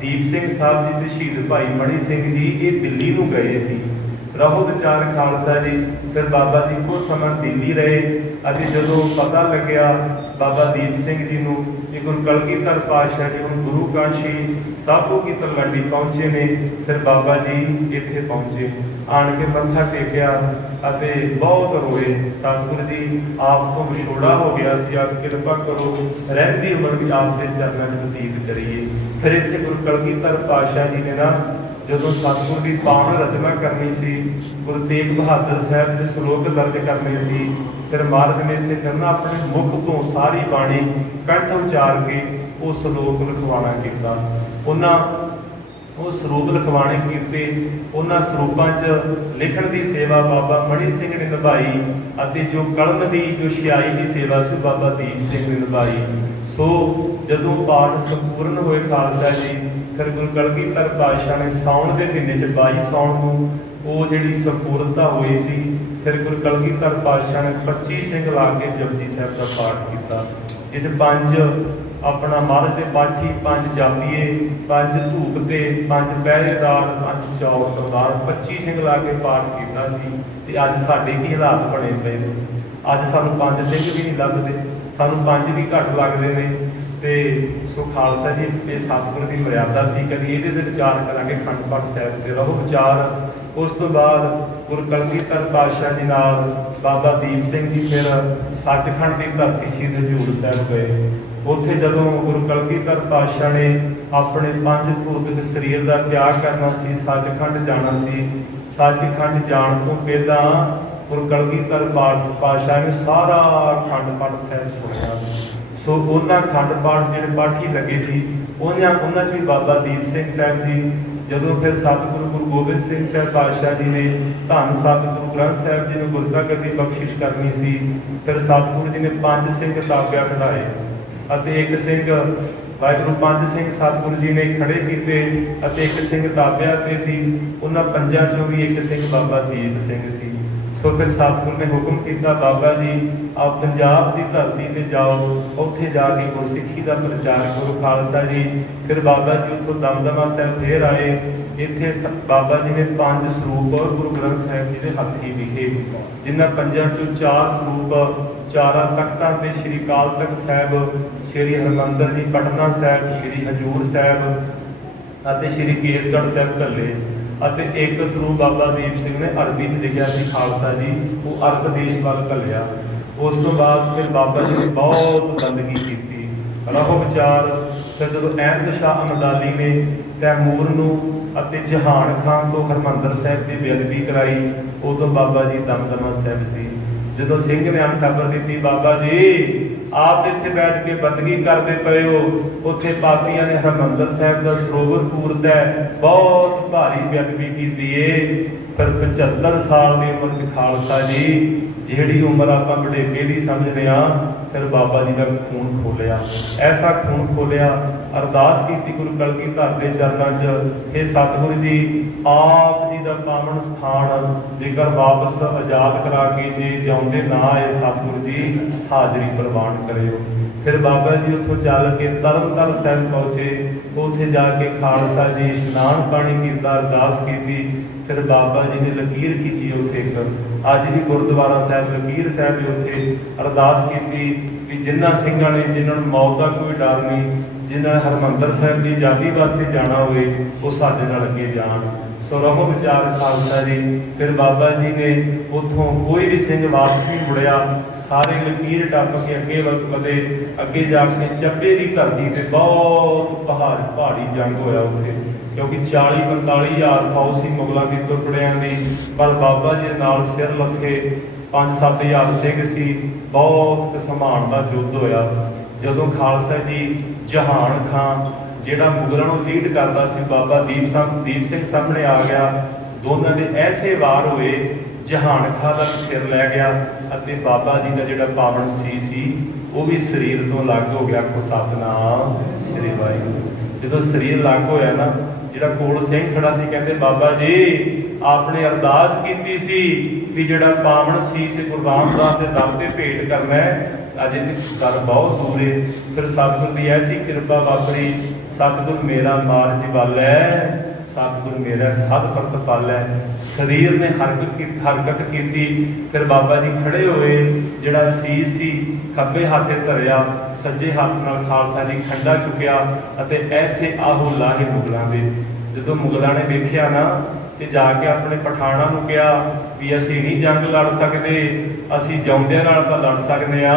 ਦੀਪ ਸਿੰਘ ਸਾਹਿਬ ਜੀ ਤੇ ਸ਼ਹੀਦ ਭਾਈ ਮਣੀ ਸਿੰਘ ਜੀ ਇਹ ਦਿੱਲੀ ਨੂੰ ਗਏ ਸੀ। ਰਹੋ ਵਿਚਾਰ ਖਾਲਸਾ ਜੀ, ਫਿਰ ਬਾਬਾ ਜੀ ਕੁਝ ਸਮਾਂ ਦਿੱਲੀ ਰਹੇ ਅਤੇ ਜਦੋਂ ਪਤਾ ਲੱਗਿਆ ਬਾਬਾ ਦੀਪ ਸਿੰਘ ਜੀ ਨੂੰ ਕਿ ਗੁਰੂ ਕਲਗੀਧਰ ਪਾਤਸ਼ਾਹ ਜੀ ਹੁਣ ਗੁਰੂ ਕਾਸ਼ੀ ਸਾਬੋ ਕੀ ਤਲਵੰਡੀ ਪਹੁੰਚੇ ਨੇ, ਫਿਰ ਬਾਬਾ ਜੀ ਇੱਥੇ ਪਹੁੰਚੇ। ਆਣ ਕੇ ਮੱਥਾ ਟੇਕਿਆ ਅਤੇ ਬਹੁਤ ਰੋਏ। ਸਤਿਗੁਰੂ ਜੀ, ਆਪ ਤੋਂ ਵਿਛੋੜਾ ਹੋ ਗਿਆ ਸੀ। ਆਪ ਕਿਰਪਾ ਕਰੋ, ਰਹਿੰਦੀ ਉਮਰ ਵੀ ਆਪ ਦੇ ਚਰਨਾਂ 'ਚ ਬਤੀਤ ਕਰੀਏ। ਫਿਰ ਇੱਥੇ ਗੁਰੂ ਕਲਗੀਧਰ ਪਾਤਸ਼ਾਹ ਜੀ ਨੇ ਨਾ ਜਦੋਂ ਸਤਿਗੁਰ ਦੀ ਪਾਵਨ ਰਚਨਾ ਕਰਨੀ ਸੀ, ਗੁਰੂ ਤੇਗ ਬਹਾਦਰ ਸਾਹਿਬ ਦੇ ਸ਼ਲੋਕ ਦਰਜ ਕਰਨੇ ਸੀ, ਫਿਰ ਮਹਾਰਾਜ ਨੇ ਇੱਥੇ ਕਰਨਾ ਆਪਣੇ ਮੁਖ ਤੋਂ ਸਾਰੀ ਬਾਣੀ ਕੰਠ ਉਚਾਰ ਕੇ ਉਹ ਸ਼ਲੋਕ ਲਿਖਵਾਉਣਾ ਕੀਤਾ। ਉਹਨਾਂ ਉਹ ਸਰੂਪ ਲਿਖਵਾਣੇ ਕੀਤੇ, ਉਹਨਾਂ ਸਰੂਪਾਂ 'ਚ ਲਿਖਣ ਦੀ ਸੇਵਾ ਬਾਬਾ ਮਣੀ ਸਿੰਘ ਨੇ ਨਿਭਾਈ ਅਤੇ ਜੋ ਕਲਮ ਦੀ, ਜੋ ਸਿਆਈ ਦੀ ਸੇਵਾ ਸੀ, ਬਾਬਾ ਦੀਪ ਸਿੰਘ ਨੇ ਨਿਭਾਈ ਸੋ ਜਦੋਂ ਪਾਠ ਸੰਪੂਰਨ ਹੋਏ ਖਾਲਸਾ ਜੀ, ਫਿਰ ਗੁਰੂ ਕਲਗੀਧਰ ਪਾਤਸ਼ਾਹ ਨੇ ਸਾਉਣ ਦੇ ਮਹੀਨੇ 'ਚ 22 ਸਾਉਣ ਨੂੰ ਉਹ ਜਿਹੜੀ ਸੰਪੂਰਨਤਾ ਹੋਈ ਸੀ, ਫਿਰ ਗੁਰੂ ਕਲਗੀਧਰ ਪਾਤਸ਼ਾਹ ਨੇ 25 ਸਿੰਘ ਲਾ ਕੇ ਜਪਜੀ ਸਾਹਿਬ ਦਾ ਪਾਠ ਕੀਤਾ। ਜਿਸ ਪੰਜ ਆਪਣਾ ਮਹਾਰਾਜ 'ਤੇ ਪਾਠੀ, ਪੰਜ ਜਾਪੀਏ, ਪੰਜ ਧੂਪ ਤੇ, ਪੰਜ ਪਹਿਰੇਦਾਰ ਪੰਜ ਚੌਰ ਸਰਦਾਰ 25 ਸਿੰਘ ਲਾ ਕੇ ਪਾਠ ਕੀਤਾ ਸੀ ਤੇ ਅੱਜ ਸਾਡੇ ਕੀ ਹਾਲਾਤ ਬਣੇ ਪਏ ਨੇ। ਅੱਜ ਸਾਨੂੰ ਪੰਜ ਸਿੰਘ ਵੀ ਨਹੀਂ ਲੱਭਦੇ। ਸਾਨੂੰ ਪੰਜ ਵੀ ਘੱਟ ਲੱਗਦੇ ਨੇ ਤੇ ਸੋ ਖਾਲਸਾ ਜੀ ਇਹ ਸਤਿਗੁਰ ਦੀ ਮਰਿਆਦਾ ਸੀ, ਕਦੀ ਇਹਦੇ ਤੇ ਵਿਚਾਰ ਕਰਾਂਗੇ ਖੰਡ ਪਾਠ ਸਾਹਿਬ ਤੇ ਰਹੋ ਵਿਚਾਰ। ਉਸ ਤੋਂ ਬਾਅਦ ਗੁਰੂ ਕਲਗੀਧਰ ਪਾਤਸ਼ਾਹ ਜੀ ਨਾਲ ਬਾਬਾ ਦੀਪ ਸਿੰਘ ਜੀ ਫਿਰ ਸੱਚਖੰਡ ਦੀ ਧਰਤੀ ਸ਼੍ਰੀ ਹਜ਼ੂਰ ਸਾਹਿਬ ਗਏ। ਉੱਥੇ ਜਦੋਂ ਗੁਰੂ ਕਲਗੀਧਰ ਪਾਤਸ਼ਾਹ ਨੇ ਆਪਣੇ ਪੰਜ ਭੂਤਿਕ ਸਰੀਰ ਦਾ ਤਿਆਗ ਕਰਨਾ ਸੀ, ਸੱਚਖੰਡ ਜਾਣਾ ਸੀ, ਸੱਚਖੰਡ ਜਾਣ ਤੋਂ ਪਹਿਲਾਂ ਗੁਰੂ ਕਲਗੀਧਰ ਪਾ- ਪਾਤਸ਼ਾਹ ਨੇ ਸਾਰਾ ਖੰਡ ਪਾਠ ਸਾਹਿਬ ਸੁਣਿਆ। ਸੋ ਉਹਨਾਂ ਖੰਡ ਪਾਠ ਜਿਹੜੇ ਪਾਠੀ ਲੱਗੇ ਸੀ ਉਹਨਾਂ ਉਹਨਾਂ 'ਚ ਵੀ ਬਾਬਾ ਦੀਪ ਸਿੰਘ ਸਾਹਿਬ ਜੀ, ਜਦੋਂ ਫਿਰ ਸਤਿਗੁਰੂ ਗੁਰੂ ਗੋਬਿੰਦ ਸਿੰਘ ਸਾਹਿਬ ਪਾਤਸ਼ਾਹ ਜੀ ਨੇ ਧੰਨ ਸਤਿਗੁਰੂ ਗ੍ਰੰਥ ਸਾਹਿਬ ਜੀ ਨੂੰ ਗੁਰਤਾ ਦੀ ਬਖਸ਼ਿਸ਼ ਕਰਨੀ ਸੀ, ਫਿਰ ਸਤਿਗੁਰੂ ਜੀ ਨੇ ਪੰਜ ਸਿੰਘ ਤਾਬਿਆ ਕਢਾਏ ਅਤੇ ਇੱਕ ਸਿੰਘ ਵਾਹਿਗੁਰੂ ਪੰਜ ਸਿੰਘ ਸਤਿਗੁਰੂ ਜੀ ਨੇ ਖੜੇ ਕੀਤੇ ਅਤੇ ਇੱਕ ਸਿੰਘ ਦਾਬਿਆ ਤੇ ਸੀ, ਉਹਨਾਂ ਪੰਜਾਂ ਚੋਂ ਵੀ ਇੱਕ ਸਿੰਘ ਬਾਬਾ ਦੀਪ ਸਿੰਘ ਸੀ। ਸੋ ਫਿਰ ਸਤਿਗੁਰ ਨੇ ਹੁਕਮ ਕੀਤਾ, ਬਾਬਾ ਜੀ ਆ ਪੰਜਾਬ ਦੀ ਧਰਤੀ ਤੇ ਜਾਓ, ਉੱਥੇ ਜਾ ਕੇ ਗੁਰਸਿੱਖੀ ਦਾ ਪ੍ਰਚਾਰ ਕਰੋ, ਖਾਲਸਾ ਜੀ। ਫਿਰ ਬਾਬਾ ਜੀ ਉੱਥੋਂ ਦਮਦਮਾ ਸਾਹਿਬ ਫੇਰ ਆਏ। ਇੱਥੇ ਸ- ਬਾਬਾ ਜੀ ਨੇ ਪੰਜ ਸਰੂਪ ਗੁਰੂ ਗ੍ਰੰਥ ਸਾਹਿਬ ਜੀ ਦੇ ਹੱਥੀ ਵਿਖੇ ਜਿਨ੍ਹਾਂ ਪੰਜਾਂ ਚੋਂ ਚਾਰ ਸਰੂਪ, ਚਾਰਾਂ ਤਖਤਾਂ ਤੇ ਸ੍ਰੀ ਅਕਾਲ ਤਖਤ ਸਾਹਿਬ, ਸ੍ਰੀ ਹਰਮੰਦਰ ਜੀ, ਪਟਨਾ ਸਾਹਿਬ, ਸ੍ਰੀ ਹਜੂਰ ਸਾਹਿਬ ਅਤੇ ਸ੍ਰੀ ਕੇਸਗੜ੍ਹ ਸਾਹਿਬ ਘੱਲੇ। ਅਤੇ ਇੱਕ ਸਰੂਪ ਬਾਬਾ ਦੀਪ ਸਿੰਘ ਨੇ ਅਰਬੀ 'ਚ ਲਿਖਿਆ ਸੀ, ਖਾਲਸਾ ਜੀ, ਉਹ ਅਰਬ ਦੇਸ਼ ਵੱਲ ਘੱਲਿਆ। ਉਸ ਤੋਂ ਬਾਅਦ ਫਿਰ ਬਾਬਾ ਜੀ ਨੇ ਬਹੁਤ ਬੰਦਗੀ ਕੀਤੀ। ਰਹੋ ਵਿਚਾਰ, ਫਿਰ ਜਦੋਂ ਅਹਿਮਦ ਸ਼ਾਹ ਅਮਦਾਲੀ ਨੇ ਤੈਮੂਰ ਨੂੰ ਅਤੇ ਜਹਾਨ ਖਾਨ ਤੋਂ ਹਰਮੰਦਰ ਸਾਹਿਬ ਦੀ ਬੇਅਦਬੀ ਕਰਾਈ, ਉਦੋਂ ਬਾਬਾ ਜੀ ਦਮਦਮਾ ਸਾਹਿਬ ਸੀ। ਜਦੋਂ ਸਿੰਘ ਨੇ ਆਮ ਖਬਰ ਦਿੱਤੀ, ਬਾਬਾ ਜੀ, ਆਪ ਇੱਥੇ ਬੈਠ ਕੇ ਬੰਦਗੀ ਕਰਦੇ ਪਏ ਹੋ। ਉੱਥੇ ਪਾਪੀਆਂ ਨੇ ਹਰਮੰਦਰ ਸਾਹਿਬ ਦਾ ਸਰੋਵਰ ਪੂਰਦਾ ਬਹੁਤ ਭਾਰੀ ਬੇਅਦਬੀ ਕੀਤੀ ਏ। ਪਰ 75 ਸਾਲ ਦੀ ਉਮਰ ਚ ਖਾਲਸਾ ਜੀ, ਜਿਹੜੀ ਉਮਰ ਆਪਾਂ ਬੁਢੇਪੇ ਦੀ ਸਮਝਦੇ ਆ ਫਿਰ ਬਾਬਾ ਜੀ ਦਾ ਖੂਨ ਖੋਲਿਆ। ਐਸਾ ਖੂਨ ਖੋਲਿਆ, ਅਰਦਾਸ ਕੀਤੀ ਗੁਰੂ ਕਲਗੀਧਰ ਦੇ ਚਰਨਾਂ 'ਚ ਇਹ ਸਤਿਗੁਰੂ ਜੀ, ਆਪ ਜੀ ਦਾ ਪਾਵਨ ਸਥਾਨ, ਜੇਕਰ ਵਾਪਸ ਆਜ਼ਾਦ ਕਰਾ ਕੇ ਜੇ ਜਿਉਂਦੇ ਨਾ ਆਏ ਸਤਿਗੁਰੂ ਜੀ, ਹਾਜ਼ਰੀ ਪ੍ਰਵਾਨ ਕਰਿਓ। ਫਿਰ ਬਾਬਾ ਜੀ ਉੱਥੋਂ ਚੱਲ ਕੇ ਤਰਨਤਾਰਨ ਸਾਹਿਬ ਪਹੁੰਚੇ। ਉੱਥੇ ਜਾ ਕੇ ਖਾਲਸਾ ਜੀ ਇਸ਼ਨਾਨ ਪਾਣੀ ਕੀਤਾ, ਅਰਦਾਸ ਕੀਤੀ। ਫਿਰ ਬਾਬਾ ਜੀ ਨੇ ਲਕੀਰ ਕੀਤੀ ਉੱਥੇ ਇੱਕ। ਅੱਜ ਵੀ ਗੁਰਦੁਆਰਾ ਸਾਹਿਬ, ਲਕੀਰ ਸਾਹਿਬ ਦੇ ਉੱਥੇ ਅਰਦਾਸ ਕੀਤੀ ਕਿ ਜਿਨ੍ਹਾਂ ਸਿੰਘਾਂ ਨੇ, ਜਿਨ੍ਹਾਂ ਨੂੰ ਮੌਤ ਦਾ ਕੋਈ ਡਰ ਨਹੀਂ, ਜਿਨ੍ਹਾਂ ਨੇ ਹਰਮੰਦਰ ਸਾਹਿਬ ਦੀ ਆਜ਼ਾਦੀ ਵਾਸਤੇ ਜਾਣਾ ਹੋਵੇ, ਉਹ ਸਾਡੇ ਨਾਲ ਅੱਗੇ ਜਾਣ। ਸੋ ਰਹੋ ਵਿਚਾਰ ਖਾਲਸਾ ਜੀ। ਫਿਰ ਬਾਬਾ ਜੀ ਨੇ ਉਥੋਂ ਕੋਈ ਵੀ ਸਿੰਘ ਵਾਪਸ ਨਹੀਂ ਮੁੜਿਆ। ਸਾਰੇ ਲਕੀਰ ਟੱਪ ਕੇ ਅੱਗੇ ਵੱਲ ਵਧੇ ਅੱਗੇ ਜਾ ਕੇ ਚੱਬੇ ਦੀ ਧਰਤੀ ਤੇ ਬਹੁਤ ਪਹਾੜ, ਪਹਾੜੀ ਜੰਗ ਹੋਇਆ ਉੱਥੇ। ਕਿਉਂਕਿ 40 45 ਹਜ਼ਾਰ ਫੌਜ ਸੀ ਮੁਗਲਾਂ ਦੀ ਤੁਰਪੜਿਆਂ ਦੀ ਪਰ ਬਾਬਾ ਜੀ ਨਾਲ ਸਿਰ ਲੱਥੇ 5-7 ਹਜ਼ਾਰ ਸਿੰਘ ਸੀ, ਬਹੁਤ ਸਮਾਨ ਦਾ ਯੁੱਧ ਹੋਇਆ। ਜਦੋਂ ਖਾਲਸਾ ਜੀ ਜਹਾਨ ਖਾਨ ਜਿਹੜਾ ਮੁਗਲਾਂ ਨੂੰ ਲੀਡ ਕਰਦਾ ਸੀ, ਬਾਬਾ ਦੀਪ ਸਿੰਘ ਦੀਪ ਸਿੰਘ ਸਾਹਮਣੇ ਆ ਗਿਆ, ਦੋਨਾਂ ਦੇ ਐਸੇ ਵਾਰ ਹੋਏ, ਜਹਾਨ ਖਾਨ ਦਾ ਸਿਰ ਲੈ ਗਿਆ। ਅਤੇ ਬਾਬਾ ਜੀ ਦਾ ਜਿਹੜਾ ਪਾਵਨ ਸੀ ਸੀ, ਉਹ ਵੀ ਸਰੀਰ ਤੋਂ ਅਲੱਗ ਹੋ ਗਿਆ। ਕੋ ਸਤਨਾਮ ਸ੍ਰੀ ਵਾਹਿਗੁਰੂ। ਜਦੋਂ ਸਰੀਰ ਅਲੱਗ ਹੋਇਆ ਨਾ, ਜਿਹੜਾ ਕੋਲ ਸਿੰਘ ਖੜਾ ਸੀ, ਕਹਿੰਦੇ, ਬਾਬਾ ਜੀ, ਆਪਨੇ ਅਰਦਾਸ ਕੀਤੀ ਸੀ ਵੀ ਜਿਹੜਾ ਪਾਵਨ ਸੀ ਸੇ ਗੁਰੂ ਰਾਮਦਾਸ ਦੇ ਦਰ ਤੇ ਭੇਟ ਕਰਨਾ ਹੈ। ਅਜੇ ਤੇ ਦਰ ਬਹੁਤ ਦੂਰ ਹੈ ਫਿਰ ਸਤਿਗੁਰ ਦੀ ਐਸੀ ਕਿਰਪਾ ਵਾਪਰੀ, ਸਤਿਗੁਰ, ਮੇਰਾ ਮਾਰ ਜਿਵਾਲੈ ਸਤਿਗੁਰ ਮੇਰਾ ਸਤ ਪਰਤ ਪਾਲੈ। ਸਰੀਰ ਨੇ ਹਰਕਤ ਕੀ ਹਰਕਤ ਕੀਤੀ, ਫਿਰ ਬਾਬਾ ਜੀ ਖੜੇ ਹੋਏ, ਜਿਹੜਾ ਸੀਸ ਸੀ, ਖੱਬੇ ਹੱਥੇ ਧਰਿਆ, ਸੱਜੇ ਹੱਥ ਨਾਲ ਖਾਲਸਾ ਜੀ ਖੰਡਾ ਚੁੱਕਿਆ ਅਤੇ ਐਸੇ ਆਹੋ ਲਾਹੇ ਮੁਗਲਾਂ ਦੇ। ਜਦੋਂ ਮੁਗਲਾਂ ਨੇ ਵੇਖਿਆ ਨਾ ਤੇ ਜਾ ਕੇ ਆਪਣੇ ਪਠਾਣਾ ਨੂੰ ਕਿਹਾ ਵੀ ਅਸੀਂ ਨਹੀਂ ਜੰਗ ਲੜ ਸਕਦੇ ਅਸੀਂ ਜਿਉਂਦਿਆਂ ਨਾਲ ਤਾਂ ਲੜ ਸਕਦੇ ਆ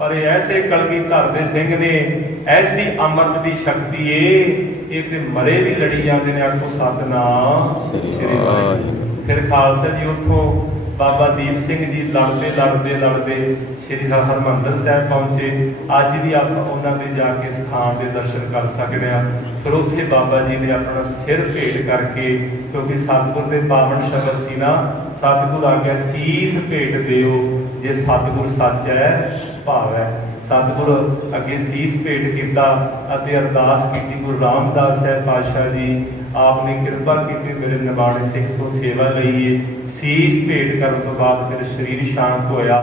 ਪਰ ਇਹ ਐਸੇ ਕਲਗੀ ਧਰ ਦੇ ਸਿੰਘ ਨੇ ਐਸੀ ਅੰਮ੍ਰਿਤ ਦੀ ਸ਼ਕਤੀ ਏ ਇਹ ਤੇ ਮਰੇ ਵੀ ਲੜੀ ਜਾਂਦੇ ਨੇ ਆਖੋ ਸਤਨਾਮ। ਸ੍ਰੀ ਵਾਹਿਗੁਰੂ। ਫਿਰ ਖਾਲਸਾ ਜੀ ਉੱਥੋਂ ਬਾਬਾ ਦੀਪ ਸਿੰਘ ਜੀ ਲੜਦੇ ਲੜਦੇ ਲੜਦੇ ਸ੍ਰੀ ਹਰਿ- ਹਰਿਮੰਦਰ ਸਾਹਿਬ ਪਹੁੰਚੇ। ਅੱਜ ਵੀ ਆਪਾਂ ਉਹਨਾਂ ਦੇ ਜਾ ਕੇ ਸਥਾਨ ਦੇ ਦਰਸ਼ਨ ਕਰ ਸਕਦੇ ਆ ਫਿਰ ਉੱਥੇ ਬਾਬਾ ਜੀ ਨੇ ਆਪਣਾ ਸਿਰ ਭੇਟ ਕਰਕੇ, ਕਿਉਂਕਿ ਸਤਿਗੁਰ ਦੇ ਪਾਵਨ ਸ਼ਬਦ ਸੀ ਨਾ, ਸਤਿਗੁਰ ਆ ਗਿਆ, ਸੀਸ ਭੇਟ ਦਿਓ, ਜੇ ਸਤਿਗੁਰ ਸੱਚ ਹੈ, ਭਾਵ ਹੈ। ਸਤਿਗੁਰ ਅੱਗੇ ਸੀਸ ਭੇਟ ਕੀਤਾ ਅਤੇ ਅਰਦਾਸ ਕੀਤੀ, ਗੁਰੂ ਰਾਮਦਾਸ ਸਾਹਿਬ ਪਾਤਸ਼ਾਹ ਜੀ ਆਪ ਨੇ ਕਿਰਪਾ ਕੀਤੀ, ਮੇਰੇ ਨਿਬਾਣੇ ਸਿੱਖ ਤੋਂ ਸੇਵਾ ਲਈਏ। ਸੀਸ ਭੇਟ ਕਰਨ ਤੋਂ ਬਾਅਦ ਫਿਰ ਸਰੀਰ ਸ਼ਾਂਤ ਹੋਇਆ।